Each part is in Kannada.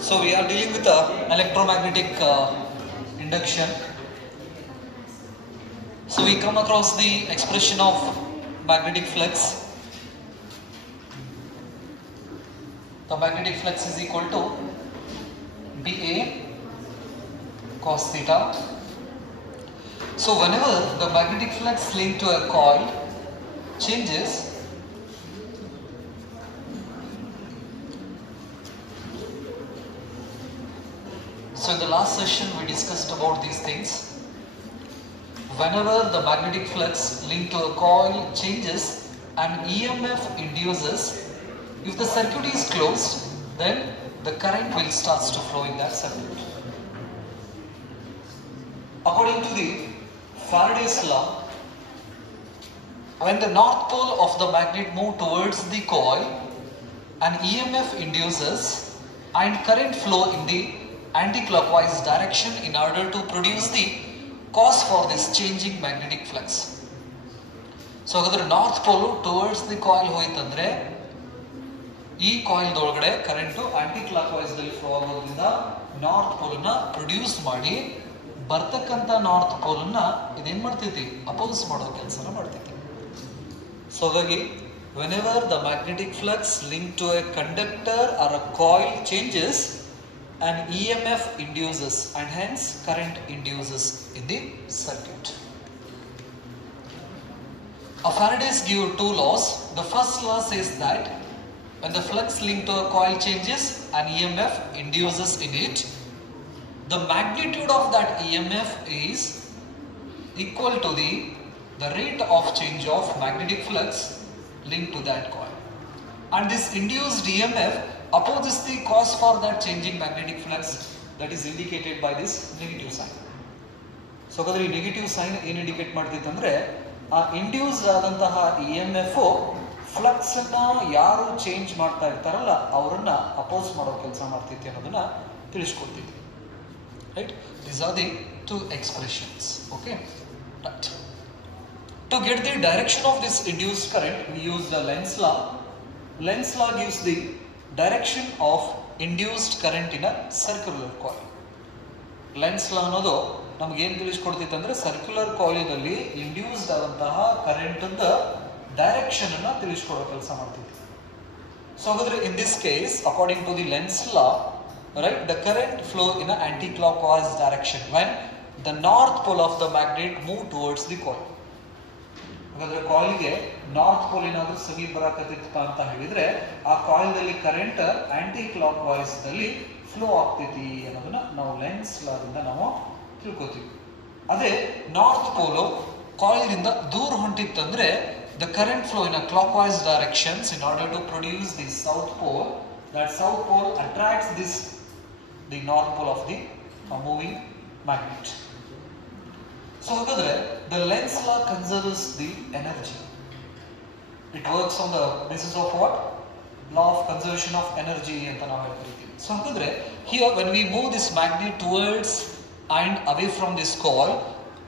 So we are dealing with electromagnetic induction. So we come across the expression of magnetic flux. The magnetic flux is equal to BA cos theta. So whenever the magnetic flux linked to a coil changes, so in the last session we discussed about these things. Whenever the magnetic flux linked to a coil changes, an EMF induces. If the circuit is closed, then the current will start to flow in that circuit. According to the Faraday's law, when the north pole of the magnet moves towards the coil, an EMF induces and current flow in the anti-clockwise direction in order to produce the cause for this changing magnetic flux. So, if the north pole towards the coil hoytandre, ಈ ಕಾಯಿಲ್ ಒಳಗಡೆ ಕರೆಂಟ್ ಆಂಟಿ ಕ್ಲಾಕ್ ವೈಸ್ ದಲ್ಲಿ ಫ್ಲೋ ಆಗೋದ್ರಿಂದ ನಾರ್ತ್ ಪೋಲ್ ನ ಪ್ರೊಡ್ಯೂಸ್ ಮಾಡಿ ಬರ್ತಕ್ಕಂತ ನಾರ್ತ್ ಪೋಲ್ ನ ಇದೇನ್ ಮಾಡ್ತೈತಿ ಅಪೋಸ್ ಮಾಡೋ ಕೆಲಸನ ಮಾಡ್ತೈತಿ. ಸೊ ಹಾಗಾಗಿ whenever the magnetic flux link to a conductor or a coil changes an EMF induces and hence current induces in the circuit. Faraday's give two laws. The first law says that when the flux linked to a coil changes, an EMF induces in it. The magnitude of that EMF is equal to the rate of change of magnetic flux linked to that coil. And this induced EMF opposes the cause for that changing magnetic flux that is indicated by this negative sign. So, if the negative sign indicate ಮಾಡ್ತಿತ್ತಂದ್ರೆ ಆ ಇಂಡ್ಯೂಸ್ಡ್ ಆದಂತಹ EMF ಫ್ಲಕ್ಸ್ ಅನ್ನ ಯಾರು ಚೇಂಜ್ ಮಾಡ್ತಾ ಇರ್ತಾರಲ್ಲ ಅವರನ್ನ ಅಪೋಸ್ ಮಾಡೋ ಕೆಲಸ ಮಾಡ್ತೈತಿ ಅನ್ನೋದನ್ನ ತಿಳಿಸ್ಕೊಡ್ತೀವಿ. Right, these are the two expressions. Okay, right. To get the direction of this induced current we use the Lenz law. Lenz law gives the direction of induced current in a circular coil. Lenz law ಅನ್ನೋದು ನಮ್ಗೆ ಏನ್ ತಿಳಿಸ್ಕೊಡ್ತೈತೆ ಅಂದ್ರೆ ಸರ್ಕ್ಯುಲರ್ ಕಾಯಿಲ್ ಇಂಡ್ಯೂಸ್ಡ್ ಆದಂತಹ ಕರೆಂಟ್ ಡೈರೆಕ್ಷನ್ ಅನ್ನ ತಿಳಿಸ್ಕೊಡೋ ಕೆಲಸ ಮಾಡ್ತಿದ್ವಿ. ಸೊ ಹಾಗಾದ್ರೆ in this case according to the Lenz law, right, the current flow in aunty clock wise direction when the north pole of the magnet move towards the coil. ಹಾಗಾದ್ರೆ ಕಾಯಿಲ್ಗೆ ನಾರ್ತ್ ಪೋಲ್ ಏನಾದ್ರೂ ಸಮೀಪ ಬರಕತ್ತಿತ್ತಪ್ಪ ಅಂತ ಹೇಳಿದ್ರೆ ಆ ಕಾಯಿಲ್ ದಲ್ಲಿ ಕರೆಂಟ್ ಆಂಟಿ ಕ್ಲಾಕ್ ವೈಸ್ ದಲ್ಲಿ ಫ್ಲೋ ಆಗ್ತೈತಿ ಅನ್ನೋದನ್ನ ನಾವು ಲೆನ್ಸ್ ಲಾದಿಂದ ನಾವು ತಿಳ್ಕೊತೀವಿ. ಅದೇ ನಾರ್ತ್ ಪೋಲ್ ಕಾಯಿಲ್ ಇಂದ ದೂರ ಹೊಂಟಿತ್ತಂದ್ರೆ the current flow in a clockwise directions in order to produce the south pole. That south pole attracts the north pole of the moving magnet. So hagadre the lens law conserves the energy. It works on the basis of what? Law of conservation of energy anta ನಾವು ಹೇಳ್ತೀವಿ. So hagadre here when we move this magnet towards and away from this coil,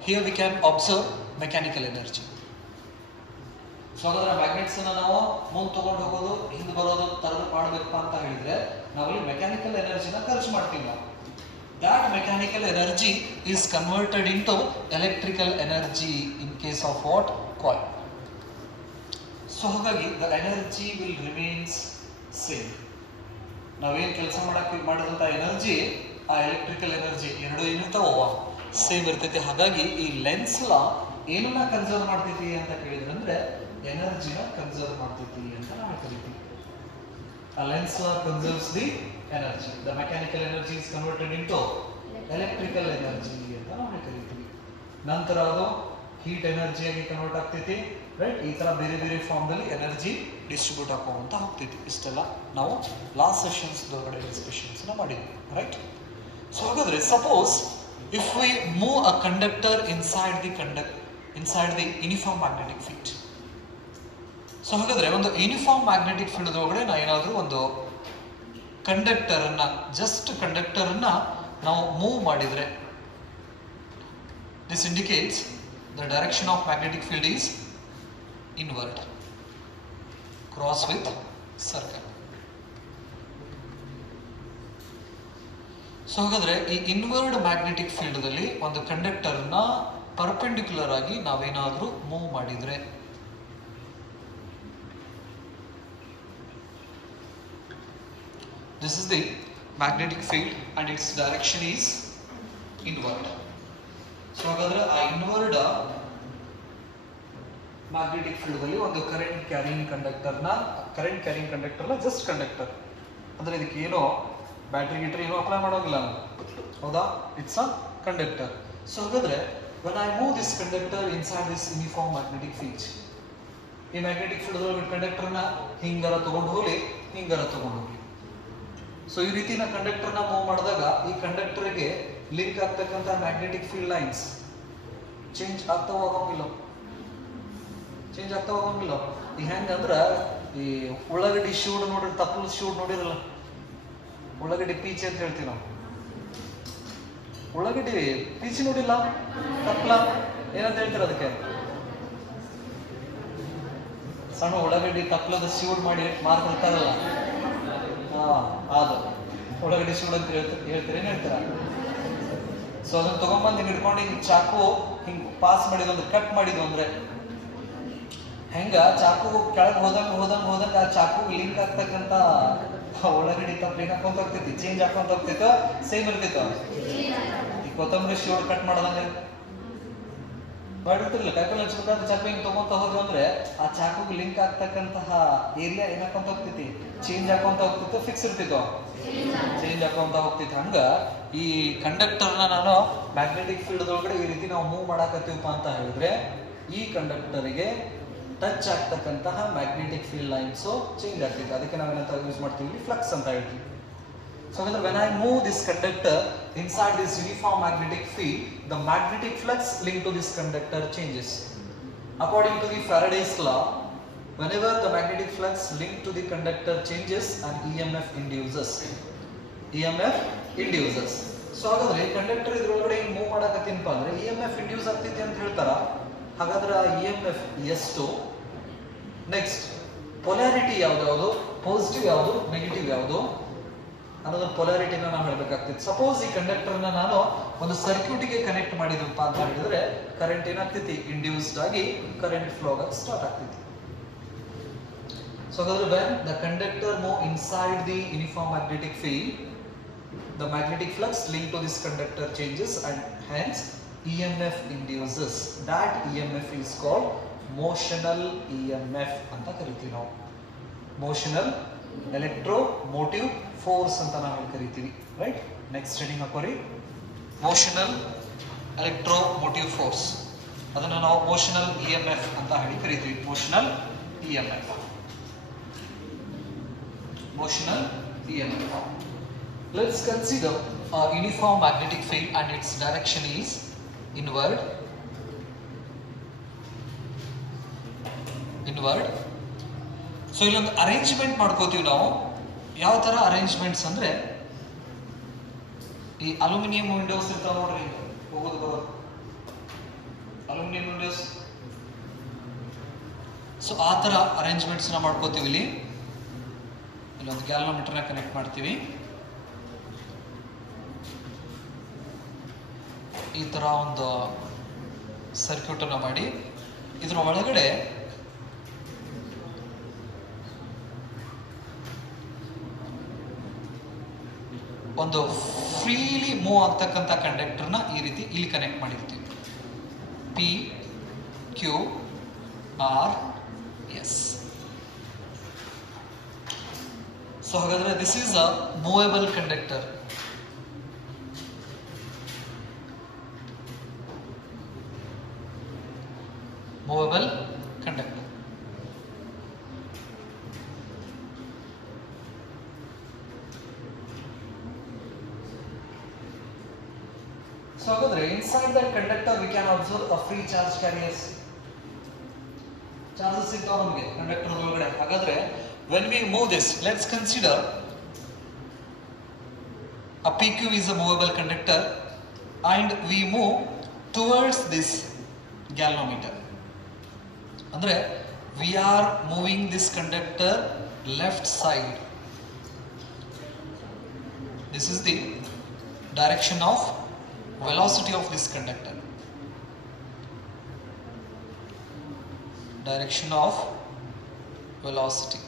here we can observe mechanical energy. So ಹಾಗಾದ್ರೆ ಮ್ಯಾಗ್ನೆಟ್ಸ್ ಅನ್ನ ನಾವು ಮುಂದೆ ತಗೊಂಡು ಹೋಗೋದು, ಹಿಂದೆ ಬರೋದು ತರದು ಮಾಡಬೇಕು ಅಂತ ಹೇಳಿದ್ರೆ ನಾವಲ್ಲಿ ಮೆಕ್ಯಾನಿಕಲ್ ಎನರ್ಜಿನ ಖರ್ಚು ಮಾಡ್ತೀವಿ ನಾವು. That mechanical energy is converted into electrical energy in case of what? Coil. So ಹಾಗಾಗಿ the energy will remains same. ನಾವೇನ್ ಕೆಲಸ ಮಾಡಿದಂತ ಎನರ್ಜಿ, ಆ ಎಲೆಕ್ಟ್ರಿಕಲ್ ಎನರ್ಜಿ ಎರಡು ಏನಿರ್ತಾವೋ ಸೇಮ್ ಇರ್ತೈತಿ. ಹಾಗಾಗಿ ಈ ಲೆನ್ಸ್ ಲಾ ಏನನ್ನ ಕನ್ಸರ್ವ್ ಮಾಡ್ತೈತಿ ಅಂತ ಕೇಳಿದ್ರಂದ್ರೆ ಎನರ್ಜಿನ ಕನ್ಸರ್ವ್ ಮಾಡ್ತೈತಿ ಅಂತ ನಾವು ಕರಿತೀವಿ. A lens law conserves the energy. The mechanical energy is converted into electrical energy ಅಂತ ನಾವು ಕರಿತೀವಿ. ನಂತರ ಅದು ಹೀಟ್ ಎನರ್ಜಿ ಆಗಿ ಕನ್ವರ್ಟ್ ಆಗ್ತೈತಿ. ರೈಟ್, ಈ ತರ ಬೇರೆ ಬೇರೆ ಫಾರ್ಮ್ ದಲ್ಲಿ ಎನರ್ಜಿ ಡಿಸ್ಟ್ರಿಬ್ಯೂಟ್ ಆಗುವಂತ ಹೋಗ್ತೈತಿ. ಇಷ್ಟೆಲ್ಲ ನಾವು ಲಾಸ್ಟ್ ಸೆಷನ್ಸ್ ಒಳಗಡೆ ಡಿಸ್ಕಷನ್ಸ್ ಮಾಡಿದ್ವಿ. ರೈಟ್. ಸೊ ಹಾಗಾದ್ರೆ suppose if we move a conductor inside the uniform magnetic field. So ಹಾಗಾದ್ರೆ ಒಂದು ಯೂನಿಫಾರ್ಮ್ ಮ್ಯಾಗ್ನೆಟಿಕ್ ಫೀಲ್ಡ್ ಒಳಗಡೆ ನಾವು ಏನಾದ್ರೂ ಒಂದು ಕಂಡಕ್ಟರ್ ಅನ್ನ ನಾವು ಮೂವ್ ಮಾಡಿದ್ರೆ, this indicates the direction of magnetic field is inward, cross with circle. So ಹಾಗಾದ್ರೆ ಈ ಇನ್ವರ್ಡ್ ಮ್ಯಾಗ್ನೆಟಿಕ್ ಫೀಲ್ಡ್ ದಲ್ಲಿ ಒಂದು ಕಂಡಕ್ಟರ್ ನ ಪರ್ಪೆಂಡಿಕ್ಯುಲರ್ ಆಗಿ ನಾವೇನಾದ್ರೂ ಮೂವ್ ಮಾಡಿದ್ರೆ, this is the magnetic field and its direction is inward. So ಹಾಗಾದ್ರೆ ಆ ಇನ್ವರ್ಡ್ ಮ್ಯಾಗ್ನೆಟಿಕ್ ಫೀಲ್ಡ್ ಅಲ್ಲಿ ಒಂದು ಕರೆಂಟ್ ಕ್ಯಾರಿಂಗ್ ಕಂಡಕ್ಟರ್ ನ ಜಸ್ಟ್ ಕಂಡಕ್ಟರ್ ಅಂದ್ರೆ ಇದಕ್ಕೆ ಏನೋ ಬ್ಯಾಟ್ರಿ ಗಿಟ್ರಿ ಏನೋ ಅಪ್ಲೈ ಮಾಡೋಗಿಲ್ಲ ನಾವು, ಹೌದಾ? It's a conductor. ಸೊ ಹಾಗಾದ್ರೆ when I move this conductor inside this uniform magnetic field, ಈ ಮ್ಯಾಗ್ನೆಟಿಕ್ ಫೀಲ್ಡ್ ಒಳಗೆ ಕಂಡಕ್ಟರ್ ನ ಹಿಂಗರ ತಗೊಂಡು ಹೋಗ್ಲಿ, ಹಿಂಗರ ತಗೊಂಡು ಹೋಗ್ಲಿ. ಸೊ ಈ ರೀತಿ ನಾ ಕಂಡಕ್ಟರ್ ನ ಮೂವ್ ಮಾಡಿದಾಗ ಈ ಕಂಡಕ್ಟರ್ ಗೆ ಲಿಂಕ್ ಆಗ್ತಕ್ಕಂತ ಮ್ಯಾಗ್ನೆಟಿಕ್ ಫೀಲ್ಡ್ ಲೈನ್ಸ್ ಚೇಂಜ್ ಆಗ್ತಾ ಹೋಗಂಗಿಲ್ಲ. ಈಗ ಹೆಂಗಂದ್ರ ಈ ಉಳ್ಳಾಗಡ್ಡಿ ಶೂಡ್ ನೋಡ್ರಿ, ತಪ್ಪಲ ಶೂಡ್ ನೋಡಿರಲ್ಲ, ಉಳ್ಳಾಗಡ್ಡಿ ಪೀಚಿ ಅಂತ ಹೇಳ್ತೀವಿ ನಾವು. ಉಳ್ಳಾಗಡ್ಡಿ ಪೀಚಿ ನೋಡಿಲ್ಲ, ತಪ್ಪಲ ಏನಂತ ಹೇಳ್ತೀರ ಅದಕ್ಕೆ? ಸಣ್ಣ ಉಳ್ಳಾಗಡ್ಡಿ ತಪ್ಪಲದ ಶೂಡ್ ಮಾಡಿ ಮಾರ್ತಿರ್ತಾರಲ್ಲ, ಅದು ಉಳ್ಳಾಗಡ್ಡಿ ಶೂಡ್ ಅಂತ ಹೇಳ್ತೀರಿ, ಏನ್ ಹೇಳ್ತೀರ? ಸೊ ಅದನ್ನ ತಗೊಂಡ್ಬಂದು ಹಿಂಗ್ ಹಿಡ್ಕೊಂಡು ಹಿಂಗ್ ಚಾಕು ಹಿಂಗ್ ಪಾಸ್ ಮಾಡಿದ್ವು ಅಂದ್ರೆ, ಕಟ್ ಮಾಡಿದ್ವು ಅಂದ್ರೆ ಹೆಂಗ ಚಾಕು ಕೆಳಗೆ ಹೋದಂಗ ಆ ಚಾಕು ಲಿಂಕ್ ಆಗ್ತಕ್ಕಂತ ಉಳ್ಳಾಗಡ್ಡಿ ತಪ್ಪು ಲಿಂಕ್ ಹಾಕೊಂತ ಹೋಗ್ತೈತಿ, ಚೇಂಜ್ ಹಾಕೊಂತ ಹೋಗ್ತೈತೋ ಸೇಮ್ ಇರ್ತೈತೋ? ಈ ಕೊತ್ತಂಬರಿ ಶೂಡ್ ಕಟ್ ಮಾಡೋದಂಗ ಮಾಡಿರ್ತಿರ್ಲಿಲ್ಲ, ಕಾಯಿಪಲ್ಲೆ ಹಚ್ಬೇಕಾದ್ರೆ ಚಾಕು ಹಿಂಗ್ ತಗೊಂತ ಹೋದ್ವು ಅಂದ್ರೆ ಆ ಚಾಕುಗೆ ಲಿಂಕ್ ಆಗ್ತಕ್ಕಂತಹ ಏರಿಯಾ ಏನಾಕೊಂತ ಹೋಗ್ತೈತಿ, ಚೇಂಜ್ ಹಾಕೊಂತ ಹೋಗ್ತಿತ್ತು, ಫಿಕ್ಸ್ ಇರ್ತಿತ್ತು, ಚೇಂಜ್ ಹಾಕೊಂತ ಹೋಗ್ತಿತ್ತು. ಹಂಗ ಈ ಕಂಡಕ್ಟರ್ ನ ನಾನು ಮ್ಯಾಗ್ನೆಟಿಕ್ ಫೀಲ್ಡ್ ಒಳಗಡೆ ಈ ರೀತಿ ನಾವು ಮೂವ್ ಮಾಡಾಕತ್ತೀವಪ್ಪ ಅಂತ ಹೇಳಿದ್ರೆ ಈ ಕಂಡಕ್ಟರ್ಗೆ ಟಚ್ ಆಗ್ತಕ್ಕಂತಹ ಮ್ಯಾಗ್ನೆಟಿಕ್ ಫೀಲ್ಡ್ ಲೈನ್ಸ್ ಚೇಂಜ್ ಆಗ್ತೈತೆ. ಅದಕ್ಕೆ ನಾವೇನಂತ ಯೂಸ್ ಮಾಡ್ತೀವಿ, ಫ್ಲಕ್ಸ್ ಅಂತ ಹೇಳ್ತೀವಿ. ಸೊ ಹಾಗಾದ್ರೆ when I move this conductor inside this uniform magnetic field, the magnetic flux linked to this conductor changes. According to the Faraday's law, whenever the magnetic flux linked to the conductor changes, an EMF induces. So ಹಾಗಾದ್ರೆ ಕಂಡಕ್ಟರ್ ಇದ್ರೊಳಗಡೆ ಹಿಂಗ್ ಮೂವ್ ಮಾಡಕತ್ತೀನಪ್ಪ ಅಂದ್ರೆ EMF ಇಂಡ್ಯೂಸ್ ಆಗ್ತೈತಿ ಅಂತ ಹೇಳ್ತಾರ. ಹಾಗಾದ್ರೆ ಆ EMF ಎಷ್ಟು? ನೆಕ್ಸ್ಟ್ ಪೊಲಾರಿಟಿ ಯಾವ್ದು, ಪಾಸಿಟಿವ್ ಯಾವುದು, ನೆಗೆಟಿವ್ ಯಾವುದು ಅನ್ನೋದ್ರ ಪೊಲಾರಿಟಿನ ನಾವು ಹೇಳ್ಬೇಕಾಗ್ತೈತಿ. ಸಪೋಸ್ ಈ ಕಂಡಕ್ಟರ್ ನ ನಾನು ಒಂದು ಸರ್ಕ್ಯೂಟ್ ಗೆ ಕನೆಕ್ಟ್ ಮಾಡಿದ್ರಪ್ಪ ಅಂತ ಹೇಳಿದ್ರೆ ಕರೆಂಟ್ ಏನಾಗ್ತೈತಿ, ಇಂಡ್ಯೂಸ್ಡ್ ಆಗಿ ಕರೆಂಟ್ ಫ್ಲೋ ಆಗ ಸ್ಟಾರ್ಟ್ ಆಗ್ತೈತಿ. ಸೊ ಹಾಗಾದ್ರೆ when the conductor move inside the uniform magnetic field, the magnetic flux linked to this conductor changes and hence EMF induces. That EMF is called motional EMF ಅಂತ ಕರಿತೀವಿ ನಾವು. motional electromotive force ಅಂತ ನಾವು ಕರಿತೀವಿ, ರೈಟ್? ನೆಕ್ಸ್ಟ್ ಹೆಡಿಂಗ್ ಹಾಕೋರಿ, motional electromotive force. ಅದನ್ನ ನಾವು motional EMF ಅಂತ ಹೇಳಿ ಕರಿತೀವಿ. motional EMF. Let's consider a uniform magnetic field and its direction is inward. So ಇಲ್ಲೊಂದು ಅರೇಂಜ್ಮೆಂಟ್ ಮಾಡ್ಕೋತೀವಿ ನಾವು. ಯಾವ ತರ ಅರೇಂಜ್ಮೆಂಟ್ಸ್ ಅಂದ್ರೆ, ಈ ಅಲ್ಯೂಮಿನಿಯಂ ವಿಂಡೋಸ್ ಇರ್ತಾವ ನೋಡ್ರಿ, ಹೋಗೋದು ಬರೋದು ಅಲ್ಯೂಮಿನಿಯಂ ವಿಂಡೋಸ್. ಸೊ ಆ ತರ ಅರೇಂಜ್ಮೆಂಟ್ಸ್ ನ ಮಾಡ್ಕೋತೀವಿ. ಇಲ್ಲೊಂದು ಗ್ಯಾಲೋಮೀಟರ್ ನ ಕನೆಕ್ಟ್ ಮಾಡ್ತೀವಿ. ಈ ತರ ಒಂದು ಸರ್ಕ್ಯೂಟ್ ಅನ್ನ ಮಾಡಿ ಇದ್ರ ಒಳಗಡೆ ಒಂದು ಫ್ರೀಲಿ ಮೂವ್ ಆಗ್ತಕ್ಕಂಥ ಕಂಡಕ್ಟರ್ ನ ಈ ರೀತಿ ಇಲ್ಲಿ ಕನೆಕ್ಟ್ ಮಾಡಿರ್ತೀವಿ. P Q R S. So ಹಾಗಾದ್ರೆ this is a movable conductor. So inside that conductor we can observe a free charge carriers. Charges ಸಿಗ್ತಾವ ನಮಗೆ ಕಂಡಕ್ಟರ್ ಒಳಗಡೆ. ಹಾಗಾದ್ರೆ when we move this, let's consider a PQ is a movable conductor and we move towards this galvanometer. Andre we are moving this conductor left side. This is the direction of velocity of this conductor. Direction of velocity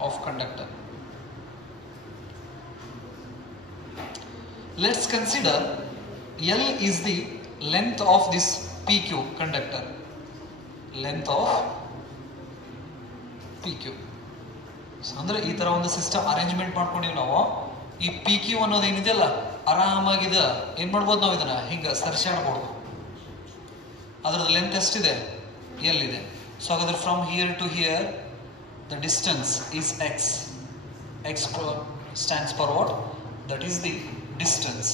of conductor. Let's consider L is the length of this PQ conductor. Length of PQ. So, ಅಂದ್ರೆ ಈ ತರ ಒಂದು ಸಿಸ್ಟಮ್ ಅರೇಂಜ್ಮೆಂಟ್ ಮಾಡ್ಕೊಂಡಿವಿ ನಾವು. ಈ PQ ಅನ್ನೋದು ಏನಿದೆಯಲ್ಲ ಆರಾಮಾಗಿದೆ ಏನ್ ಮಾಡ್ಬೋದು ನಾವು ಇದನ್ನ ಹಿಂಗ ಸರ್ಸಾಡ್ಬೋದು. ಅದರದ್ದು ಲೆಂತ್ ಎಷ್ಟಿದೆ? L ಇದೆ. ಸೊ ಹಾಗಾದ್ರೆ from here to here the distance is x. X stands for what? That is the distance.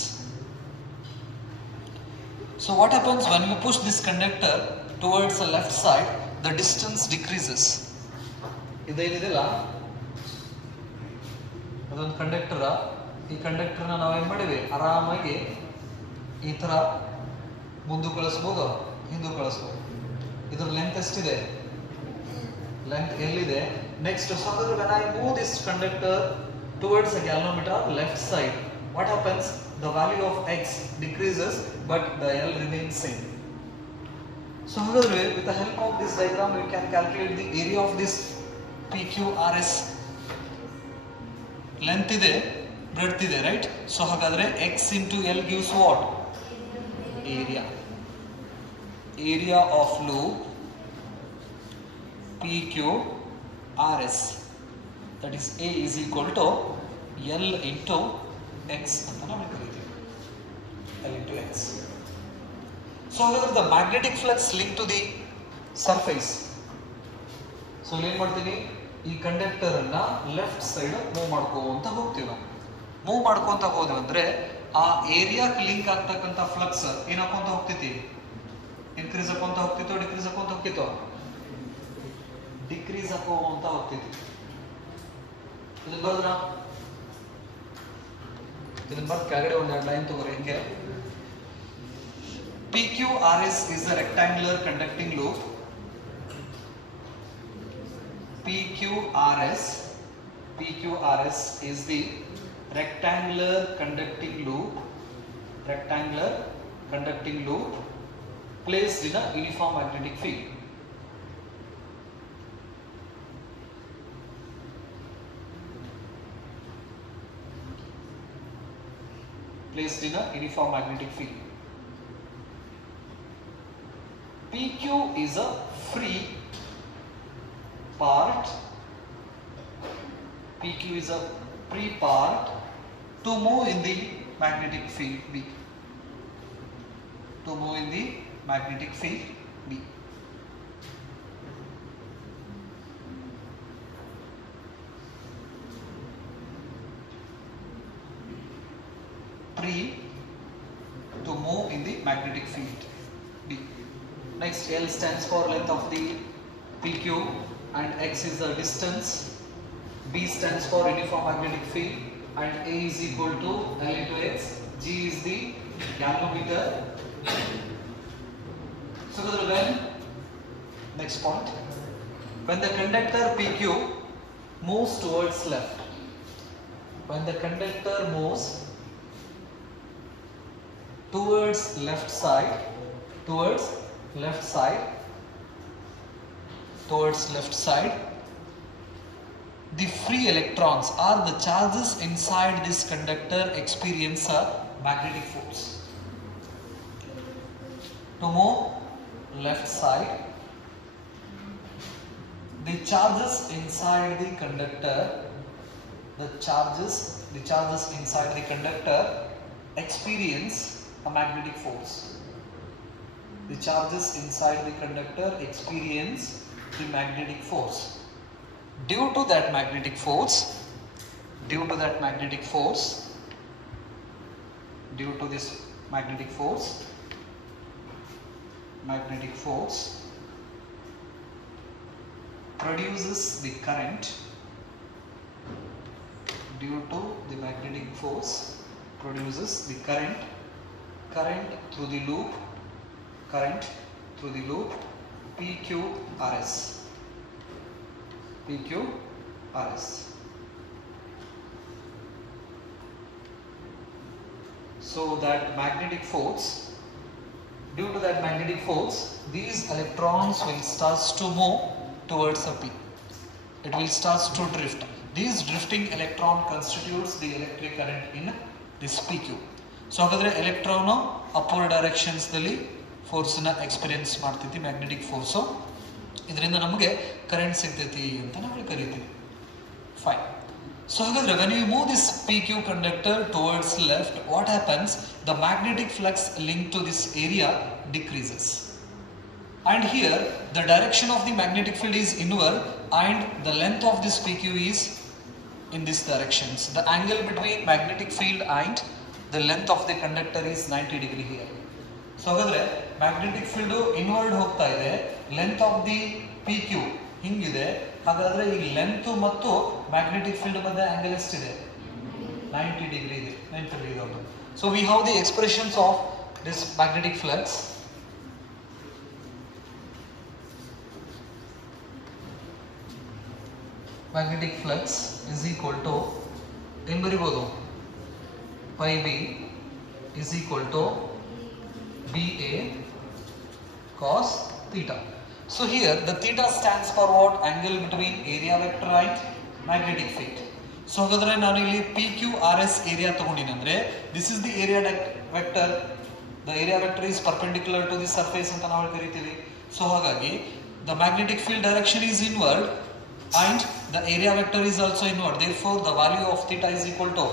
So what happens when you push this conductor towards the left side? The distance decreases. ಇದೇನಿದೆಲ್ಲ ಅದೊಂದು ಕಂಡಕ್ಟರ್. ಈ ಕಂಡಕ್ಟರ್ನ ನಾವೇನ್ ಮಾಡಿವಿ ಆರಾಮಾಗಿ ಈ ತರ ಮುಂದೆ ಕಳಿಸ್ಬೋದು, ಹಿಂದೆ ಕಳಿಸ್ಬೋದು. ಇದ್ರ ಲೆಂತ್ ಎಷ್ಟಿದೆ? Length L ಇದೆ. Next, so when I move this conductor towards the galvanometer left side, what happens? The value of x decreases, but the L remains same. So with the help of this diagram, we can calculate the area of this PQRS. Length ಇದೆ, breadth ಇದೆ, right? So ಹಾಗಾದ್ರೆ x into L gives what? Area. Area of loop PQRS, that is A is equal to L into X. L into X. So the magnetic flux linked to the surface. So ಏನು ಮಾಡ್ತೀವಿ? ಈ ಕಂಡಕ್ಟರ್ ಅನ್ನ ಲೆಫ್ಟ್ ಸೈಡ್ ಮೂವ್ ಮಾಡ್ಕೊಂತ ಹೋಗ್ತೀವಿ. ನಾವು ಮೂವ್ ಮಾಡ್ಕೊಂತ ಹೋದ್ವಿ ಅಂದ್ರೆ ಆ ಏರಿಯಾಕ್ಕೆ ಲಿಂಕ್ ಆಗ್ತಕ್ಕಂಥ ಫ್ಲಕ್ಸ್ ಏನಾಕೊಂತ ಹೋಗ್ತೈತಿ? ಇನ್ಕ್ರೀಸ್ ಆಕೊಂತ ಹೋಗ್ತಿತ್ತು, ಡಿಕ್ರೀಸ್ ಆಕೊಂತ ಹೋಗ್ತಿತ್ತು? ಡಿಕ್ರೀಸ್ ಆಕೋಂತ ಹೋಗ್ತಿತ್ತು. ಇದನ್ನ ಬರ್ದ್ರ ಕೆಳಗಡೆ ಒಂದೆರಡು ಲೈನ್ ತಗೋರಿ ಹಿಂಗೆ. PQRS is the rectangular conducting loop. PQRS is the rectangular conducting loop. Rectangular conducting loop placed in a uniform magnetic field. Placed in a uniform magnetic field. PQ is a free part. PQ is a free part to move in the magnetic field B. To move in the magnetic field B. Free to move in the magnetic field B. Next, L stands for length of the PQ and X is the distance. B stands for uniform magnetic field and A is equal to L into X. G is the galvanometer. So when next point, when the conductor PQ moves towards left, when the conductor moves towards left side, towards left side, the free electrons or the charges inside this conductor experience a magnetic force. To move left side, the charges inside the conductor, the charges inside the conductor experience a magnetic force. The charges inside the conductor experience the magnetic force. Due to this magnetic force, produces the current. Due to the magnetic force, produces the current through the loop, PQRS. So that magnetic force, due to that magnetic force, these electrons will start to move towards a P. It will start to drift. This drifting electron constitutes the electric current in this PQ. So ಹಾಗಾದ್ರೆ ಎಲೆಕ್ಟ್ರಾನ್ ಅಪ್ವರ್ಡ್ ಡೈರೆಕ್ಷನ್ಸ್ ದಲ್ಲಿ ಫೋರ್ಸ್ ನ ಎಕ್ಸ್ಪೀರಿಯನ್ಸ್ ಮಾಡ್ತೈತಿ, ಮ್ಯಾಗ್ನೆಟಿಕ್ ಫೋರ್ಸ್. ಇದರಿಂದ ನಮಗೆ ಕರೆಂಟ್ ಸಿಗ್ತೈತಿ ಅಂತ ನಾವು ಕರಿತೀವಿ. ಫೈನ್. So ಹಾಗಾದ್ರೆ when you move this PQ conductor towards left, what happens? The magnetic flux linked to this area decreases. And here the direction of the magnetic field is inward and the length of this PQ is in this direction. So the angle between magnetic field and the length of the conductor is 90 degree here. So ಹಾಗಾದ್ರೆ magnetic field inward ಹೋಗ್ತಾ ಇದೆ, length of the PQ ಹಿಂಗಿದೆ. ಹಾಗಾದ್ರೆ ಈ ಲೆಂತ್ ಮತ್ತು ಮ್ಯಾಗ್ನೆಟಿಕ್ ಫೀಲ್ಡ್ ಮಧ್ಯೆ ಆಂಗಲ್ ಎಷ್ಟಿದೆ? 90 ಡಿಗ್ರಿ ಇದೆ. 90 ಡಿಗ್ರಿ ಇದೆ. So we have the expressions of this magnetic flux. Magnetic flux is equal to ಏನು ಬರಿಬೋದು? Phi B is equal to B A cos theta. So here the theta stands for what? Angle between area vector and magnetic field. So ಹಾಗಾದ್ರೆ ನಾನು ಇಲ್ಲಿ PQRS area ತಗೊಂಡಿನಿ ಅಂದ್ರೆ this is the area vector. The area vector is perpendicular to the surface ಅಂತ ನಾವು ಕರಿತೀವಿ. So ಹಾಗಾಗಿ the magnetic field direction is inward and the area vector is also inward. Therefore the value of theta is equal to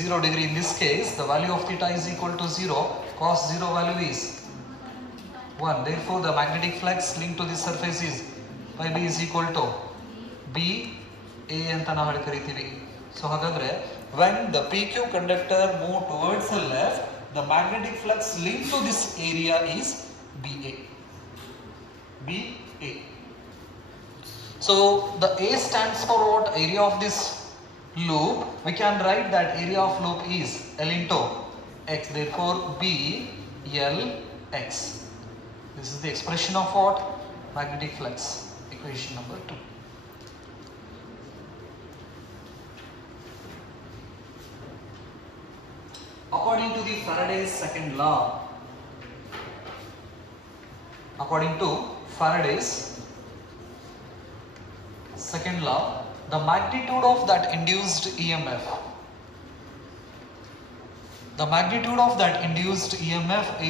0 degree. In this case the value of theta is equal to 0. Cos 0 value is 1. Therefore the magnetic flux linked to this surface is pi b is equal to b a ಅಂತ ನಾವು ಕರಿತೀವಿ. So ಹಾಗಾದ್ರೆ when the PQ conductor move towards the left, the magnetic flux linked to this area is BA. BA. So the A stands for what? Area of this loop. We can write that area of loop is L into X. Therefore B L X. This is the expression of what? Magnetic flux. Equation number 2. According to the Faraday's second law, the magnitude of that induced EMF,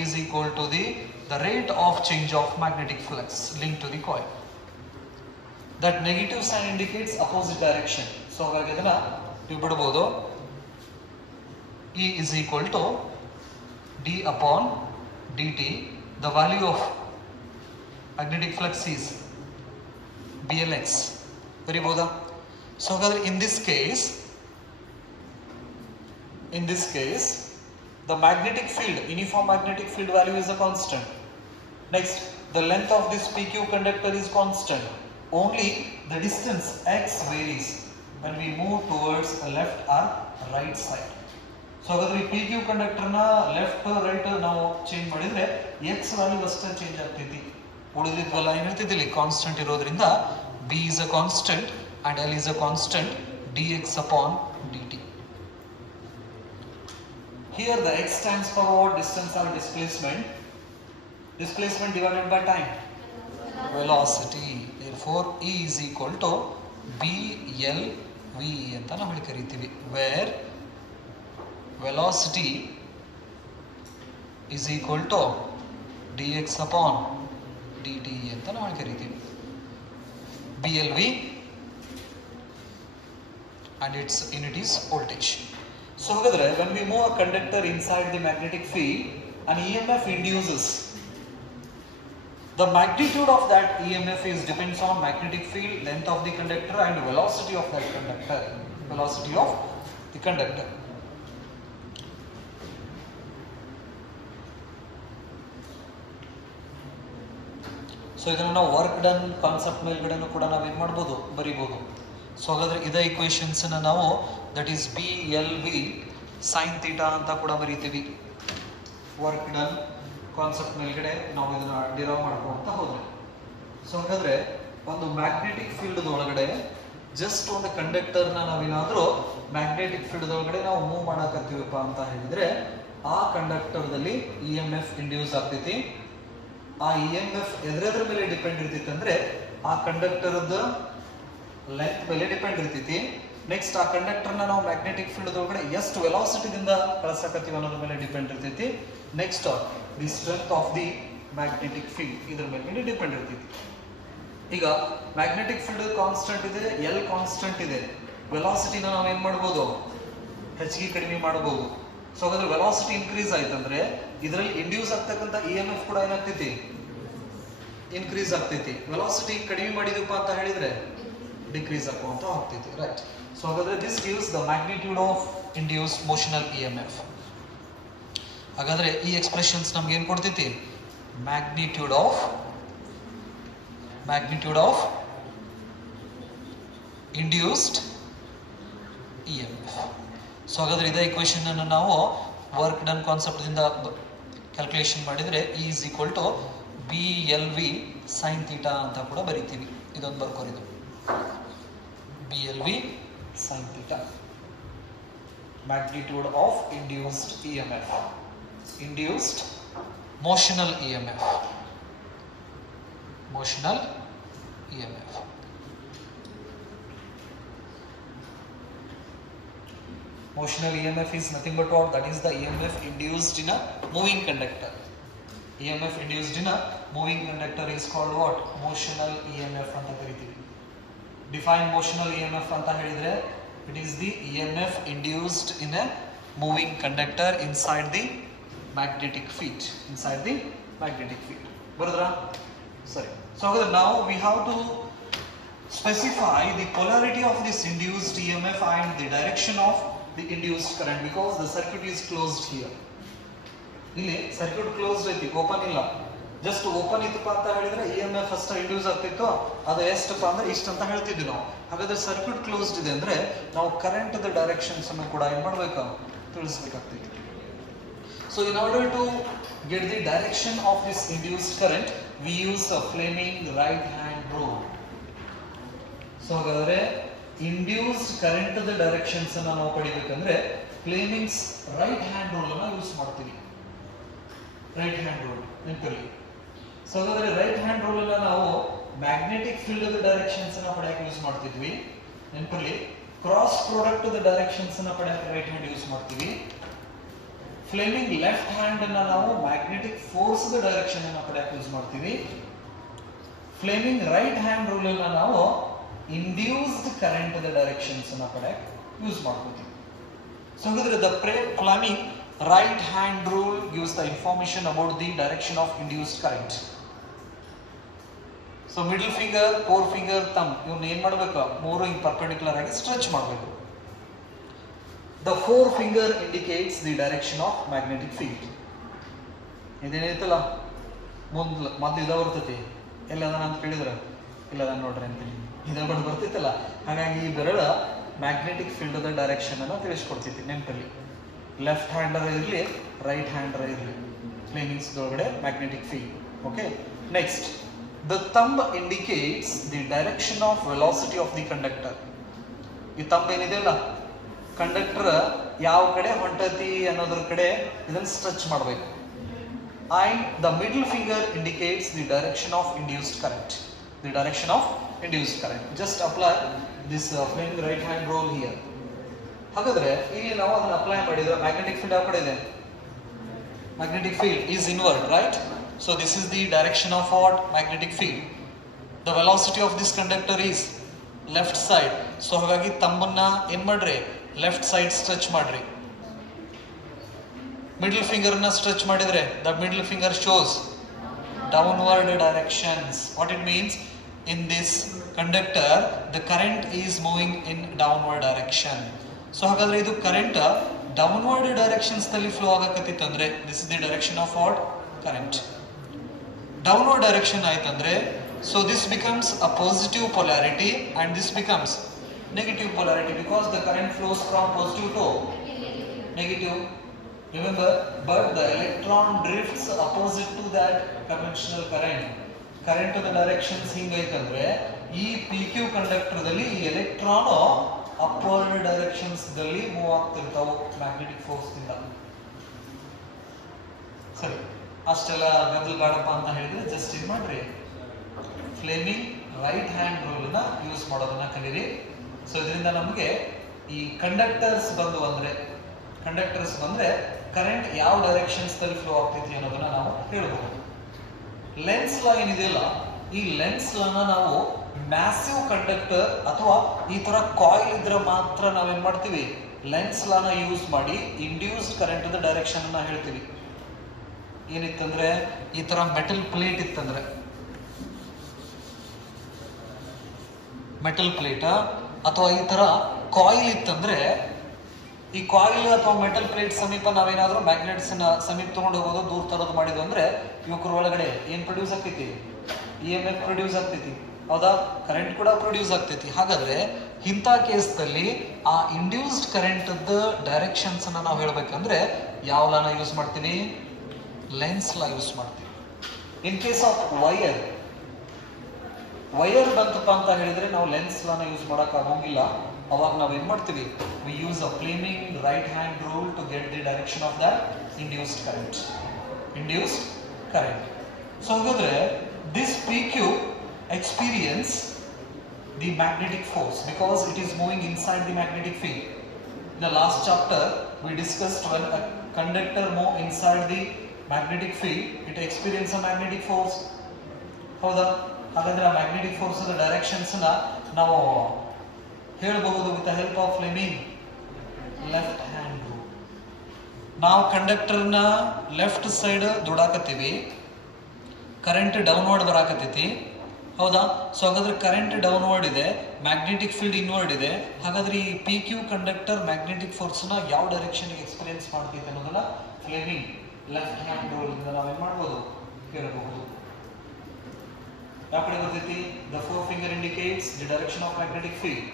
is equal to the rate of change of magnetic flux linked to the coil. That negative sign indicates opposite direction. So ಹಾಗಾಗಿ ಅದನ್ನ ನೀವು ಬಿಡಬಹುದು. E is equal to d upon dt. The value of magnetic flux is BLX. ಬರಿಬಹುದಾ? So ಹಾಗಾದ್ರೆ in this case the magnetic field, uniform magnetic field value is a constant. Next, the length of this PQ conductor is constant. Only the distance x varies when we move towards a left or right side. So ಹಾಗಾದ್ರೆ PQ conductor ನ left right ನಾವು ಚೇಂಜ್ ಮಾಡಿದ್ರೆ x ವ್ಯಾಲ್ಯೂ ಅಷ್ಟೇ ಚೇಂಜ್ ಆಗ್ತೈತಿ. ಉಳಿದಿದ್ವಲ್ಲ ಏನಿರ್ತಿದ್ದಿಲ್ಲ ಕಾನ್ಸ್ಟೆಂಟ್ ಇರೋದ್ರಿಂದ b is a constant and L is a constant, dx upon dt. Here the x stands for what? Distance or displacement. Displacement divided by time. Velocity. Therefore E is equal to BLV ಅಂತ ನಾವು ಕರಿತೀವಿ. Where velocity is equal to dx upon dt ಅಂತ ನಾವು ಕರಿತೀವಿ. BLV and its unit is voltage. So ಹಾಗಾದ್ರೆ when we move a conductor inside the magnetic field, an EMF induces. The magnitude of that EMF depends on magnetic field, length of the conductor and velocity of that conductor. Velocity of the conductor. So ಇದನ್ನ ನಾವು ವರ್ಕ್ ಡನ್ ಕಾನ್ಸೆಪ್ಟ್ ಮೇಲ್ಗಡೆನೂ ಕೂಡ ನಾವು ಏನು ಮಾಡ್ಬೋದು? ಬರಿಬೋದು. ಸೊ ಹಾಗಾದ್ರೆ ಇದೇ ಈಕ್ವೇಶನ್ಸ್ ನಾವು that is BLV sin theta ಅಂತ ಕೂಡ ಬರೀತೀವಿ. ವರ್ಕ್ ಡನ್ ಕಾನ್ಸೆಪ್ಟ್ ಮೇಲ್ಗಡೆ ನಾವು ಇದನ್ನ ಡಿರೈವ್ ಮಾಡ್ಕೊಂತ ಹೋದ್ರೆ. ಸೊ ಹಾಗಾದ್ರೆ ಒಂದು ಮ್ಯಾಗ್ನೆಟಿಕ್ ಫೀಲ್ಡ್ ಒಳಗಡೆ ಜಸ್ಟ್ ಒಂದು ಕಂಡಕ್ಟರ್ನ ನಾವೇನಾದ್ರೂ ಮ್ಯಾಗ್ನೆಟಿಕ್ ಫೀಲ್ಡ್ ಒಳಗಡೆ ನಾವು ಮೂವ್ ಮಾಡಕತ್ತೀವಪ್ಪ ಅಂತ ಹೇಳಿದ್ರೆ ಆ ಕಂಡಕ್ಟರ್ದಲ್ಲಿ ಇ ಎಂ ಎಫ್ ಇಂಡ್ಯೂಸ್ ಆಗ್ತೈತಿ. ಆ ಇ ಎಂ ಎಫ್ ಎದ್ರೆದ್ರ ಮೇಲೆ ಡಿಪೆಂಡ್ ಇರ್ತೈತಿ ಅಂದ್ರೆ ಆ ಕಂಡಕ್ಟರ್ದ ಲೆಂತ್ ಮೇಲೆ ಡಿಪೆಂಡ್ ಇರ್ತೈತಿ. ನೆಕ್ಸ್ಟ್ ಆ ಕಂಡಕ್ಟರ್ನ ನಾವು ಮ್ಯಾಗ್ನೆಟಿಕ್ ಫೀಲ್ಡ್ ಒಳಗಡೆ ಎಷ್ಟು ವೆಲಾಸಿಟಿದಿಂದ ಕಳ್ಸಕತ್ತೀವಿ ಅನ್ನೋದ್ರ ಮೇಲೆ ಡಿಪೆಂಡ್ ಇರ್ತೈತಿ. Next the strength of the magnetic field ಇದ್ರ ಮೇಲೆ ಡಿಪೆಂಡ್ ಇರ್ತೈತಿ. ಈಗ ಮ್ಯಾಗ್ನೆಟಿಕ್ ಫೀಲ್ಡ್ ಕಾನ್ಸ್ಟೆಂಟ್ ಇದೆ, ಎಲ್ ಕಾನ್ಸ್ಟೆಂಟ್ ಇದೆ. ವೆಲಾಸಿಟಿನ ನಾವು ಏನ್ ಮಾಡ್ಬೋದು, ಹೆಚ್ಚಿಗೆ ಕಡಿಮೆ ಮಾಡಬಹುದು. ಸೊ ಹಾಗಾದ್ರೆ ವೆಲಾಸಿಟಿ ಇನ್ಕ್ರೀಸ್ ಆಯ್ತಂದ್ರೆ ಇದರಲ್ಲಿ ಇಂಡ್ಯೂಸ್ ಆಗ್ತಕ್ಕಂಥ ಇ ಎಂ ಎಫ್ ಕೂಡ ಏನಾಗ್ತೈತಿ, ಇನ್ಕ್ರೀಸ್ ಆಗ್ತೈತಿ. ವೆಲಾಸಿಟಿ ಕಡಿಮೆ ಮಾಡಿದಪ್ಪ ಅಂತ ಹೇಳಿದ್ರೆ ಡಿಕ್ರೀಸ್ ಆಗುವಂತ ಹೋಗ್ತೈತಿ, ರೈಟ್. ಸೊ ಹಾಗಾದ್ರೆ this gives the magnitude of induce motional E M F. ಹಾಗಾದ್ರೆ ಈ ಎಕ್ಸ್ಪ್ರೆಷನ್ಸ್ ನಮ್ಗೆ ಏನ್ ಕೊಡ್ತೈತಿ, magnitude of induced E M F. So ಹಾಗಾದ್ರೆ ಇದೇ ಇಕ್ವೇಶನ್ ಅನ್ನು ನಾವು ವರ್ಕ್ ಡನ್ ಕಾನ್ಸೆಪ್ಟ್ ದಿಂದ ಕ್ಯಾಲ್ಕುಲೇಷನ್ ಮಾಡಿದ್ರೆ E is equal to B L V sin theta ಅಂತ ಕೂಡ ಬರಿತೀವಿ. ಇದೊಂದು ಬರ್ಕೋರಿದು B L V sin theta. Magnitude of induced E M F, induced motional E M F, motional E M F. Motional EMF is nothing but what? That is the EMF induced in a moving conductor. EMF induced in a moving conductor is called what? Motional EMF anta karitivi. Define motional EMF anta helidre, it is the EMF induced in a moving conductor inside the magnetic field. Inside the magnetic field. Baradra? Sorry. So now we have to specify the polarity of this induced EMF and the direction of the induced current because the circuit is closed here. ಇಲ್ಲಿ ಸರ್ಕ್ಯೂಟ್ ಕ್ಲೋಸ್ಡ್ ಐತಿ, ಓಪನ್ ಇಲ್ಲ. ಜಸ್ಟ್ ಓಪನ್ ಇತ್ತಪ್ಪ ಅಂತ ಹೇಳಿದ್ರೆ ಇ ಎಂ ಎಫ್ ಅಷ್ಟ ಇಂಡ್ಯೂಸ್ ಆಗ್ತಿತ್ತು, ಅದು ಎಷ್ಟಪ್ಪ ಅಂದ್ರೆ ಇಷ್ಟ ಅಂತ ಹೇಳ್ತಿದ್ವಿ ನಾವು. ಹಾಗಾದ್ರೆ ಸರ್ಕ್ಯೂಟ್ ಕ್ಲೋಸ್ಡ್ ಇದೆ ಅಂದ್ರೆ ನಾವು ಕರೆಂಟ್ ದ ಡೈರೆಕ್ಷನ್ಸ್ ಅನ್ನು ಕೂಡ ಏನ್ ಮಾಡ್ಬೇಕು, ತಿಳಿಸಬೇಕಾಗ್ತೈತಿ. So in order to get the direction of this induced current we use a Fleming right hand rule. So ಹಾಗಾದ್ರೆ ಇಂಡ್ಯೂಸ್ಡ್ ಕರೆಂಟ್ ದ ಡೈರೆಕ್ಷನ್ಸ್ ಅನ್ನ ನಾವು ಪಡಿಬೇಕಂದ್ರೆ ಫ್ಲೇಮಿಂಗ್ಸ್ ರೈಟ್ ಹ್ಯಾಂಡ್ ರೂಲ್ ಅನ್ನ ಯೂಸ್ ಮಾಡ್ತೀವಿ. ರೈಟ್ ಹ್ಯಾಂಡ್ ರೂಲ್ ನೆನಪಿರಲಿ. ಸೊ ಹಾಗಾದ್ರೆ ರೈಟ್ ಹ್ಯಾಂಡ್ ರೂಲ್ ಅನ್ನ ನಾವು ಮ್ಯಾಗ್ನೆಟಿಕ್ ಫೀಲ್ಡ್ ದ ಡೈರೆಕ್ಷನ್ಸ್ ಅನ್ನ ಪಡೆಯಕ್ಕೆ ಯೂಸ್ ಮಾಡ್ತಿದ್ವಿ, ನೆನಪಿರಲಿ. ಕ್ರಾಸ್ ಪ್ರಾಡಕ್ಟ್ ದ ಡೈರೆಕ್ಷನ್ಸ್ ಅನ್ನ ಪಡೆಯಕ್ಕೆ ರೈಟ್ ಹ್ಯಾಂಡ್ ಯೂಸ್ ಮಾಡ್ತೀವಿ. ಫ್ಲೇಮಿಂಗ್ ಲೆಫ್ಟ್ ಹ್ಯಾಂಡ್ ಅನ್ನ ನಾವು ಮ್ಯಾಗ್ನೆಟಿಕ್ ಫೋರ್ಸ್ ದ ಡೈರೆಕ್ಷನ್ ಅನ್ನ ಪಡೆಯಕ್ಕೆ ಯೂಸ್ ಮಾಡ್ತೀವಿ. ಫ್ಲೇಮಿಂಗ್ ರೈಟ್ ಹ್ಯಾಂಡ್ ರೂಲ್ ಅನ್ನ ನಾವು ಇಂಡ್ಯೂಸ್ಡ್ ಕರೆಂಟ್ ದ ಡೈರೆಕ್ಷನ್ಸ್ ಅನ್ನ ಪಡೆಯಕ್ಕೆ ಯೂಸ್ ಮಾಡ್ತೀವಿ. ಸೊ ಹಾಗಾದ್ರೆ the Fleming right hand rule gives the information about the direction of induced current. So middle finger, forefinger, thumb ಇವನ್ನ ಏನ್ ಮಾಡಬೇಕು, ಮೂರು perpendicular ಆಗಿ ಸ್ಟ್ರೆಚ್ ಮಾಡಬೇಕು. The forefinger indicates the direction of magnetic field. ಇದೇನೈತಲ್ಲ ಮೊದಲು ಇದ ಬರ್ತೈತಿ, ಎಲ್ಲದನ್ನ ಅಂತ ಕೇಳಿದ್ರ ಇಲ್ಲದ ನೋಡ್ರಿ ಅಂತೀನಿ, ಇದ ಬರ್ತಿತ್ತಲ್ಲ. ಹಾಗಾಗಿ ಈ ಬೆರಳ ಮ್ಯಾಗ್ನೆಟಿಕ್ ಫೀಲ್ಡ್ ದ ಡೈರೆಕ್ಷನ್ ಅನ್ನ ತಿಳಿಸ್ಕೊಡ್ತೈತಿ, ನೆನಪಲ್ಲಿ. ಲೆಫ್ಟ್ ಹ್ಯಾಂಡರ್ ಇರಲಿ, ರೈಟ್ ಹ್ಯಾಂಡರ್ ಇರಲಿ, ಫ್ಲೇಮಿಂಗ್ಸ್ ಒಳಗಡೆ magnetic field. Okay, next the thumb indicates the direction of velocity of the conductor. ಈ ಥಂಬ್ ಏನಿದೆಯಲ್ಲ, ಕಂಡಕ್ಟರ್ ಯಾವ ಕಡೆ ಹೊಂಟತಿ ಅನ್ನೋದ್ರ ಕಡೆ ಇದನ್ನ ಸ್ಟ್ರೆಚ್ ಮಾಡಬೇಕು. And the middle finger indicates the direction of induced current. The direction of induced current. Just apply this Fleming right hand rule here. ಹಾಗಾದ್ರೆ ಇಲ್ಲಿ ನಾವು ಅದನ್ನ ಅಪ್ಲೈ ಮಾಡಿದ್ರೆ ಮ್ಯಾಗ್ನೆಟಿಕ್ ಫೀಲ್ಡ್ ಯಾವ ಕಡೆ ಇದೆ, magnetic field is inward, right. So this is the direction of what, magnetic field. The velocity of this conductor is left side. So ಹಾಗಾಗಿ ತಮ್ಮನ್ನ ಏನ್ ಮಾಡ್ರಿ, ಲೆಫ್ಟ್ ಸೈಡ್ ಸ್ಟ್ರೆಚ್ ಮಾಡ್ರಿ. ಮಿಡಲ್ ಫಿಂಗರ್ ನ ಸ್ಟ್ರೆಚ್ ಮಾಡಿದ್ರೆ the middle finger shows downward directions. What it means, in this conductor the current is moving in downward direction. So ಹಾಗಾದ್ರೆ ಇದು ಕರೆಂಟ್ ಡೌನ್ವರ್ಡ್ ಡೈರೆಕ್ಷನ್ಸ್ ನಲ್ಲಿ ಫ್ಲೋ ಆಗಕತ್ತಿತ್ತು ಅಂದ್ರೆ this is the direction of what, current. Downward direction ಆಯ್ತಂದ್ರೆ so this becomes a positive polarity and this becomes negative polarity because the current flows from positive to negative. Remember, but the electron drifts opposite to that conventional current. Current ದ ಡೈರೆಕ್ಷನ್ಸ್ ಹಿಂಗೈತಂದ್ರೆ ಈ ಪಿ ಕ್ಯೂ ಕಂಡಕ್ಟರ್ದಲ್ಲಿ ಈ ಎಲೆಕ್ಟ್ರಾನ್ ಅಪ್ವರ್ಡ್ ಡೈರೆಕ್ಷನ್ಸ್ ದಲ್ಲಿ ಮೂವ್ ಆಗ್ತಿರ್ತಾವೆ ಮ್ಯಾಗ್ನೆಟಿಕ್ ಫೋರ್ಸ್ ಇಂದ. ಸರಿ, ಅಷ್ಟೆಲ್ಲ ಗದ್ದಲ ಬೇಡಪ್ಪ ಅಂತ ಹೇಳಿದ್ರೆ ಜಸ್ಟ್ ಏನ್ ಮಾಡ್ರಿ, ಫ್ಲೇಮಿಂಗ್ ರೈಟ್ ಹ್ಯಾಂಡ್ ರೂಲ್ ನ ಯೂಸ್ ಮಾಡೋದನ್ನ ಕಲೀರಿ. ಸೊ ಇದರಿಂದ ನಮಗೆ ಈ ಕಂಡಕ್ಟರ್ಸ್ ಬಂದ್ರೆ ಕರೆಂಟ್ ಯಾವ ಡೈರೆಕ್ಷನ್ಸ್ ದಲ್ಲಿ ಫ್ಲೋ ಆಗ್ತೈತಿ ಅನ್ನೋದನ್ನ ನಾವು ಹೇಳ್ಬಹುದು. ಲೆನ್ಸ್ ಲಾ ಏನಿದೆಯಲ್ಲ, ಈ ಲೆನ್ಸ್ ಲಾನ ನಾವು ಮ್ಯಾಸಿವ್ ಕಂಡಕ್ಟರ್ ಅಥವಾ ಈ ತರ ಕಾಯಿಲ್ ಇದ್ರೆ ಮಾತ್ರ ನಾವೇನ್ ಮಾಡ್ತೀವಿ, ಲೆನ್ಸ್ ಲಾನ ಯೂಸ್ ಮಾಡಿ ಇಂಡ್ಯೂಸ್ಡ್ ಕರೆಂಟ್ ಡೈರೆಕ್ಷನ್ ಅನ್ನ ಹೇಳ್ತೀವಿ. ಏನಿತ್ತಂದ್ರೆ ಈ ತರ ಮೆಟಲ್ ಪ್ಲೇಟ್ ಇತ್ತಂದ್ರೆ, ಮೆಟಲ್ ಪ್ಲೇಟ್ ಅಥವಾ ಈ ತರ ಕಾಯಿಲ್ ಇತ್ತಂದ್ರೆ, ಈ ಕಾಯಿಲ್ ಅಥವಾ ಮೆಟಲ್ ಪ್ಲೇಟ್ ಸಮೀಪ ನಾವೇನಾದ್ರೂ ಮ್ಯಾಗ್ನೆಟ್ಸ್ ಸಮೀಪ ತಗೊಂಡು ಹೋಗೋದು, ದೂರ ತರೋದು ಮಾಡಿದ್ವು ಅಂದ್ರೆ ಇವ್ರ ಒಳಗಡೆ ಏನ್ ಪ್ರೊಡ್ಯೂಸ್ ಆಗ್ತೈತಿ, EMF ಪ್ರೊಡ್ಯೂಸ್ ಆಗ್ತೈತಿ, ಹೌದಾ? ಕರೆಂಟ್ ಕೂಡ ಪ್ರೊಡ್ಯೂಸ್ ಆಗ್ತೈತಿ. ಹಾಗಾದ್ರೆ ಇಂಥ ಕೇಸ್ದಲ್ಲಿ ಆ ಇಂಡ್ಯೂಸ್ಡ್ ಕರೆಂಟ್ ಡೈರೆಕ್ಷನ್ಸ್ ಅನ್ನ ನಾವು ಹೇಳ್ಬೇಕಂದ್ರೆ ಯಾವ ಲಾನ ಯೂಸ್ ಮಾಡ್ತೀವಿ, ಲೆನ್ಸ್ ಲಾ ಯೂಸ್ ಮಾಡ್ತೀವಿ. ಇನ್ ಕೇಸ್ ಆಫ್ ವೈರ್ ಬಂತಪ್ಪ ಅಂತ ಹೇಳಿದ್ರೆ ನಾವು ಲೆನ್ಸ್ ಲಾನ ಯೂಸ್ ಮಾಡಕ್ ಆಗೋಂಗಿಲ್ಲ. ಅವಾಗ ನಾವ್ ಏನ್ ಮಾಡ್ತೀವಿ, we use a Fleming right hand rule to get the direction of that induced current. So ಹಾಗಾದ್ರೆ this PQ experience the magnetic force because it is moving inside the magnetic field. In the last chapter we discussed when a conductor move inside the magnetic field, it experiences a magnetic force. ಹೌದಾ? ಹಾಗಾದ್ರೆ ಆ ಮ್ಯಾಗ್ನೆಟಿಕ್ ಫೋರ್ಸ್ ದ ಡೈರೆಕ್ಷನ್ಸ್ ನ ನಾವು ಹೇಳಬಹುದು with the help of Fleming left hand rule. ನಾವು ಕಂಡಕ್ಟರ್ ನ ಲೆಫ್ಟ್ ಸೈಡ್ ದುಡಾಕತ್ತೀವಿ, ಕರೆಂಟ್ ಡೌನ್ವರ್ಡ್ ಬರಾಕತ್ತೈತಿ, ಹೌದಾ? ಸೊ ಹಾಗಾದ್ರೆ ಕರೆಂಟ್ ಡೌನ್ವರ್ಡ್ ಇದೆ, ಮ್ಯಾಗ್ನೆಟಿಕ್ ಫೀಲ್ಡ್ ಇನ್ವರ್ಡ್ ಇದೆ. ಹಾಗಾದ್ರೆ ಈ P Q conductor magnetic force ನ ಯಾವ ಡೈರೆಕ್ಷನ್ ಎಕ್ಸ್ಪೀರಿಯನ್ಸ್ ಮಾಡ್ತೈತೆ ಅನ್ನೋದನ್ನ ಫ್ಲೇಮಿಂಗ್ ಲೆಫ್ಟ್ ಹ್ಯಾಂಡ್ ರೂಲ್ ಇಂದ ನಾವೇನ್ ಮಾಡ್ಬೋದು, ಹೇಳಬಹುದು. ಯಾವ ಕಡೆ ಬರ್ತೈತಿ? The four finger indicates the direction of magnetic field.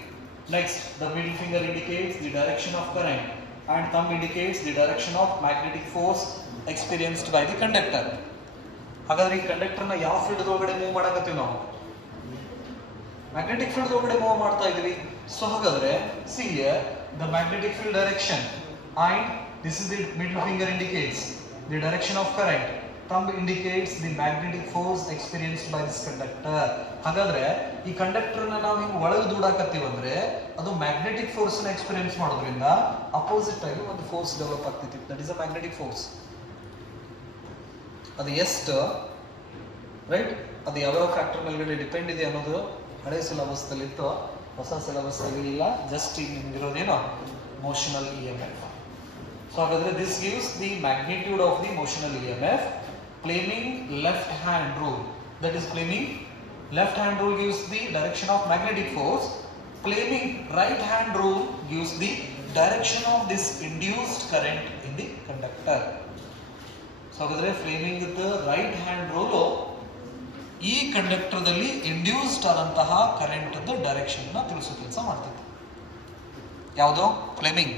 Next the middle finger indicates the direction of current and thumb indicates the direction of magnetic force experienced by the conductor. ಹಾಗಾದ್ರೆ ಈ ಕಂಡಕ್ಟರ್ ನ ಯಾವ ಫೀಲ್ಡ್ ಒಳಗಡೆ ಮೂವ್ ಮಾಡಕತ್ತೀವಿ ನಾವು? ಮ್ಯಾಗ್ನೆಟಿಕ್ ಫೀಲ್ಡ್ ಒಳಗಡೆ ಮೂವ್ ಮಾಡ್ತಾ ಇದೀವಿ. ಸೊ ಹಾಗಾದ್ರೆ see here the magnetic field direction and this is the middle finger indicates the direction of current, thumb indicates the magnetic force experienced by this conductor. ಹಾಗಾದ್ರೆ ಈ ಕಂಡಕ್ಟರ್ ನ ನಾವು ಹಿಂಗ್ ಒಳಗೆ ದೂಡಾಕತ್ತೀವಿ ಅಂದ್ರೆ ಅದು ಮ್ಯಾಗ್ನೆಟಿಕ್ ಫೋರ್ಸ್ ನ ಎಕ್ಸ್ಪೀರಿಯನ್ಸ್ ಮಾಡೋದ್ರಿಂದ ಅಪೋಸಿಟ್ ಆಗಿ ಒಂದು ಫೋರ್ಸ್ ಡೆವಲಪ್ ಆಗ್ತೈತಿ. That is a magnetic force. ಅದು ಎಷ್ಟು ರೈಟ್, ಅದು ಯಾವ್ಯಾವ ಫ್ಯಾಕ್ಟರ್ ಮೇಲ್ಗಡೆ ಡಿಪೆಂಡ್ ಇದೆ ಅನ್ನೋದು ಹಳೆ ಸಿಲೆಬಸ್ ದಲ್ಲಿ ಇತ್ತು, ಹೊಸ ಸಿಲೆಬಸ್ ಅಲ್ಲಿ ಇಲ್ಲ. ಜಸ್ಟ್ ಈಗ ನಿಮ್ಗಿರೋದೇನೋ ಮೋಷನಲ್ EMF. ಸೊ ಹಾಗಾದ್ರೆ this gives the magnitude of the motional EMF. Fleming left hand rule, that is Fleming left hand rule gives the direction of magnetic force. Fleming right hand rule gives the direction of this induced current in the conductor. So ಹಾಗಾದ್ರೆ ಫ್ಲೇಮಿಂಗ್ ರೈಟ್ ಹ್ಯಾಂಡ್ ರೂಲ್ ಈ ಕಂಡಕ್ಟರ್ ದಲ್ಲಿ ಇಂಡ್ಯೂಸ್ಡ್ ಆದಂತಹ ಕರೆಂಟ್ ಡೈರೆಕ್ಷನ್ ನ ತಿಳಿಸೋ ಕೆಲಸ ಮಾಡ್ತೈತೆ. ಯಾವುದು? Fleming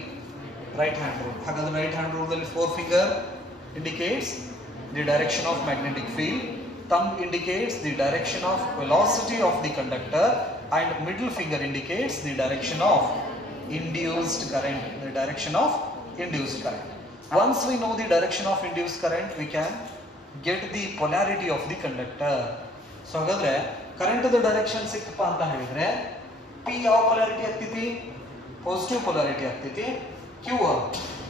right hand rule. ಹಾಗಾದ್ರೆ ರೈಟ್ ಹ್ಯಾಂಡ್ ರೂಲ್ ದಲ್ಲಿ four finger indicates the direction of magnetic field, thumb indicates the direction of velocity of the conductor and middle finger indicates the direction of induced current, the direction of induced current. Once we know the direction of induced current, we can get the polarity of the conductor. So ಹಾಗಾದ್ರೆ ಕರೆಂಟ್ ದ ಡೈರೆಕ್ಷನ್ ಸಿಕ್ಕಪ್ಪ ಅಂತ ಹೇಳಿದ್ರೆ P ಯಾವ polarity ಆಗ್ತೈತಿ? ಪಾಸಿಟಿವ್ polarity ಆಗ್ತೈತಿ. Q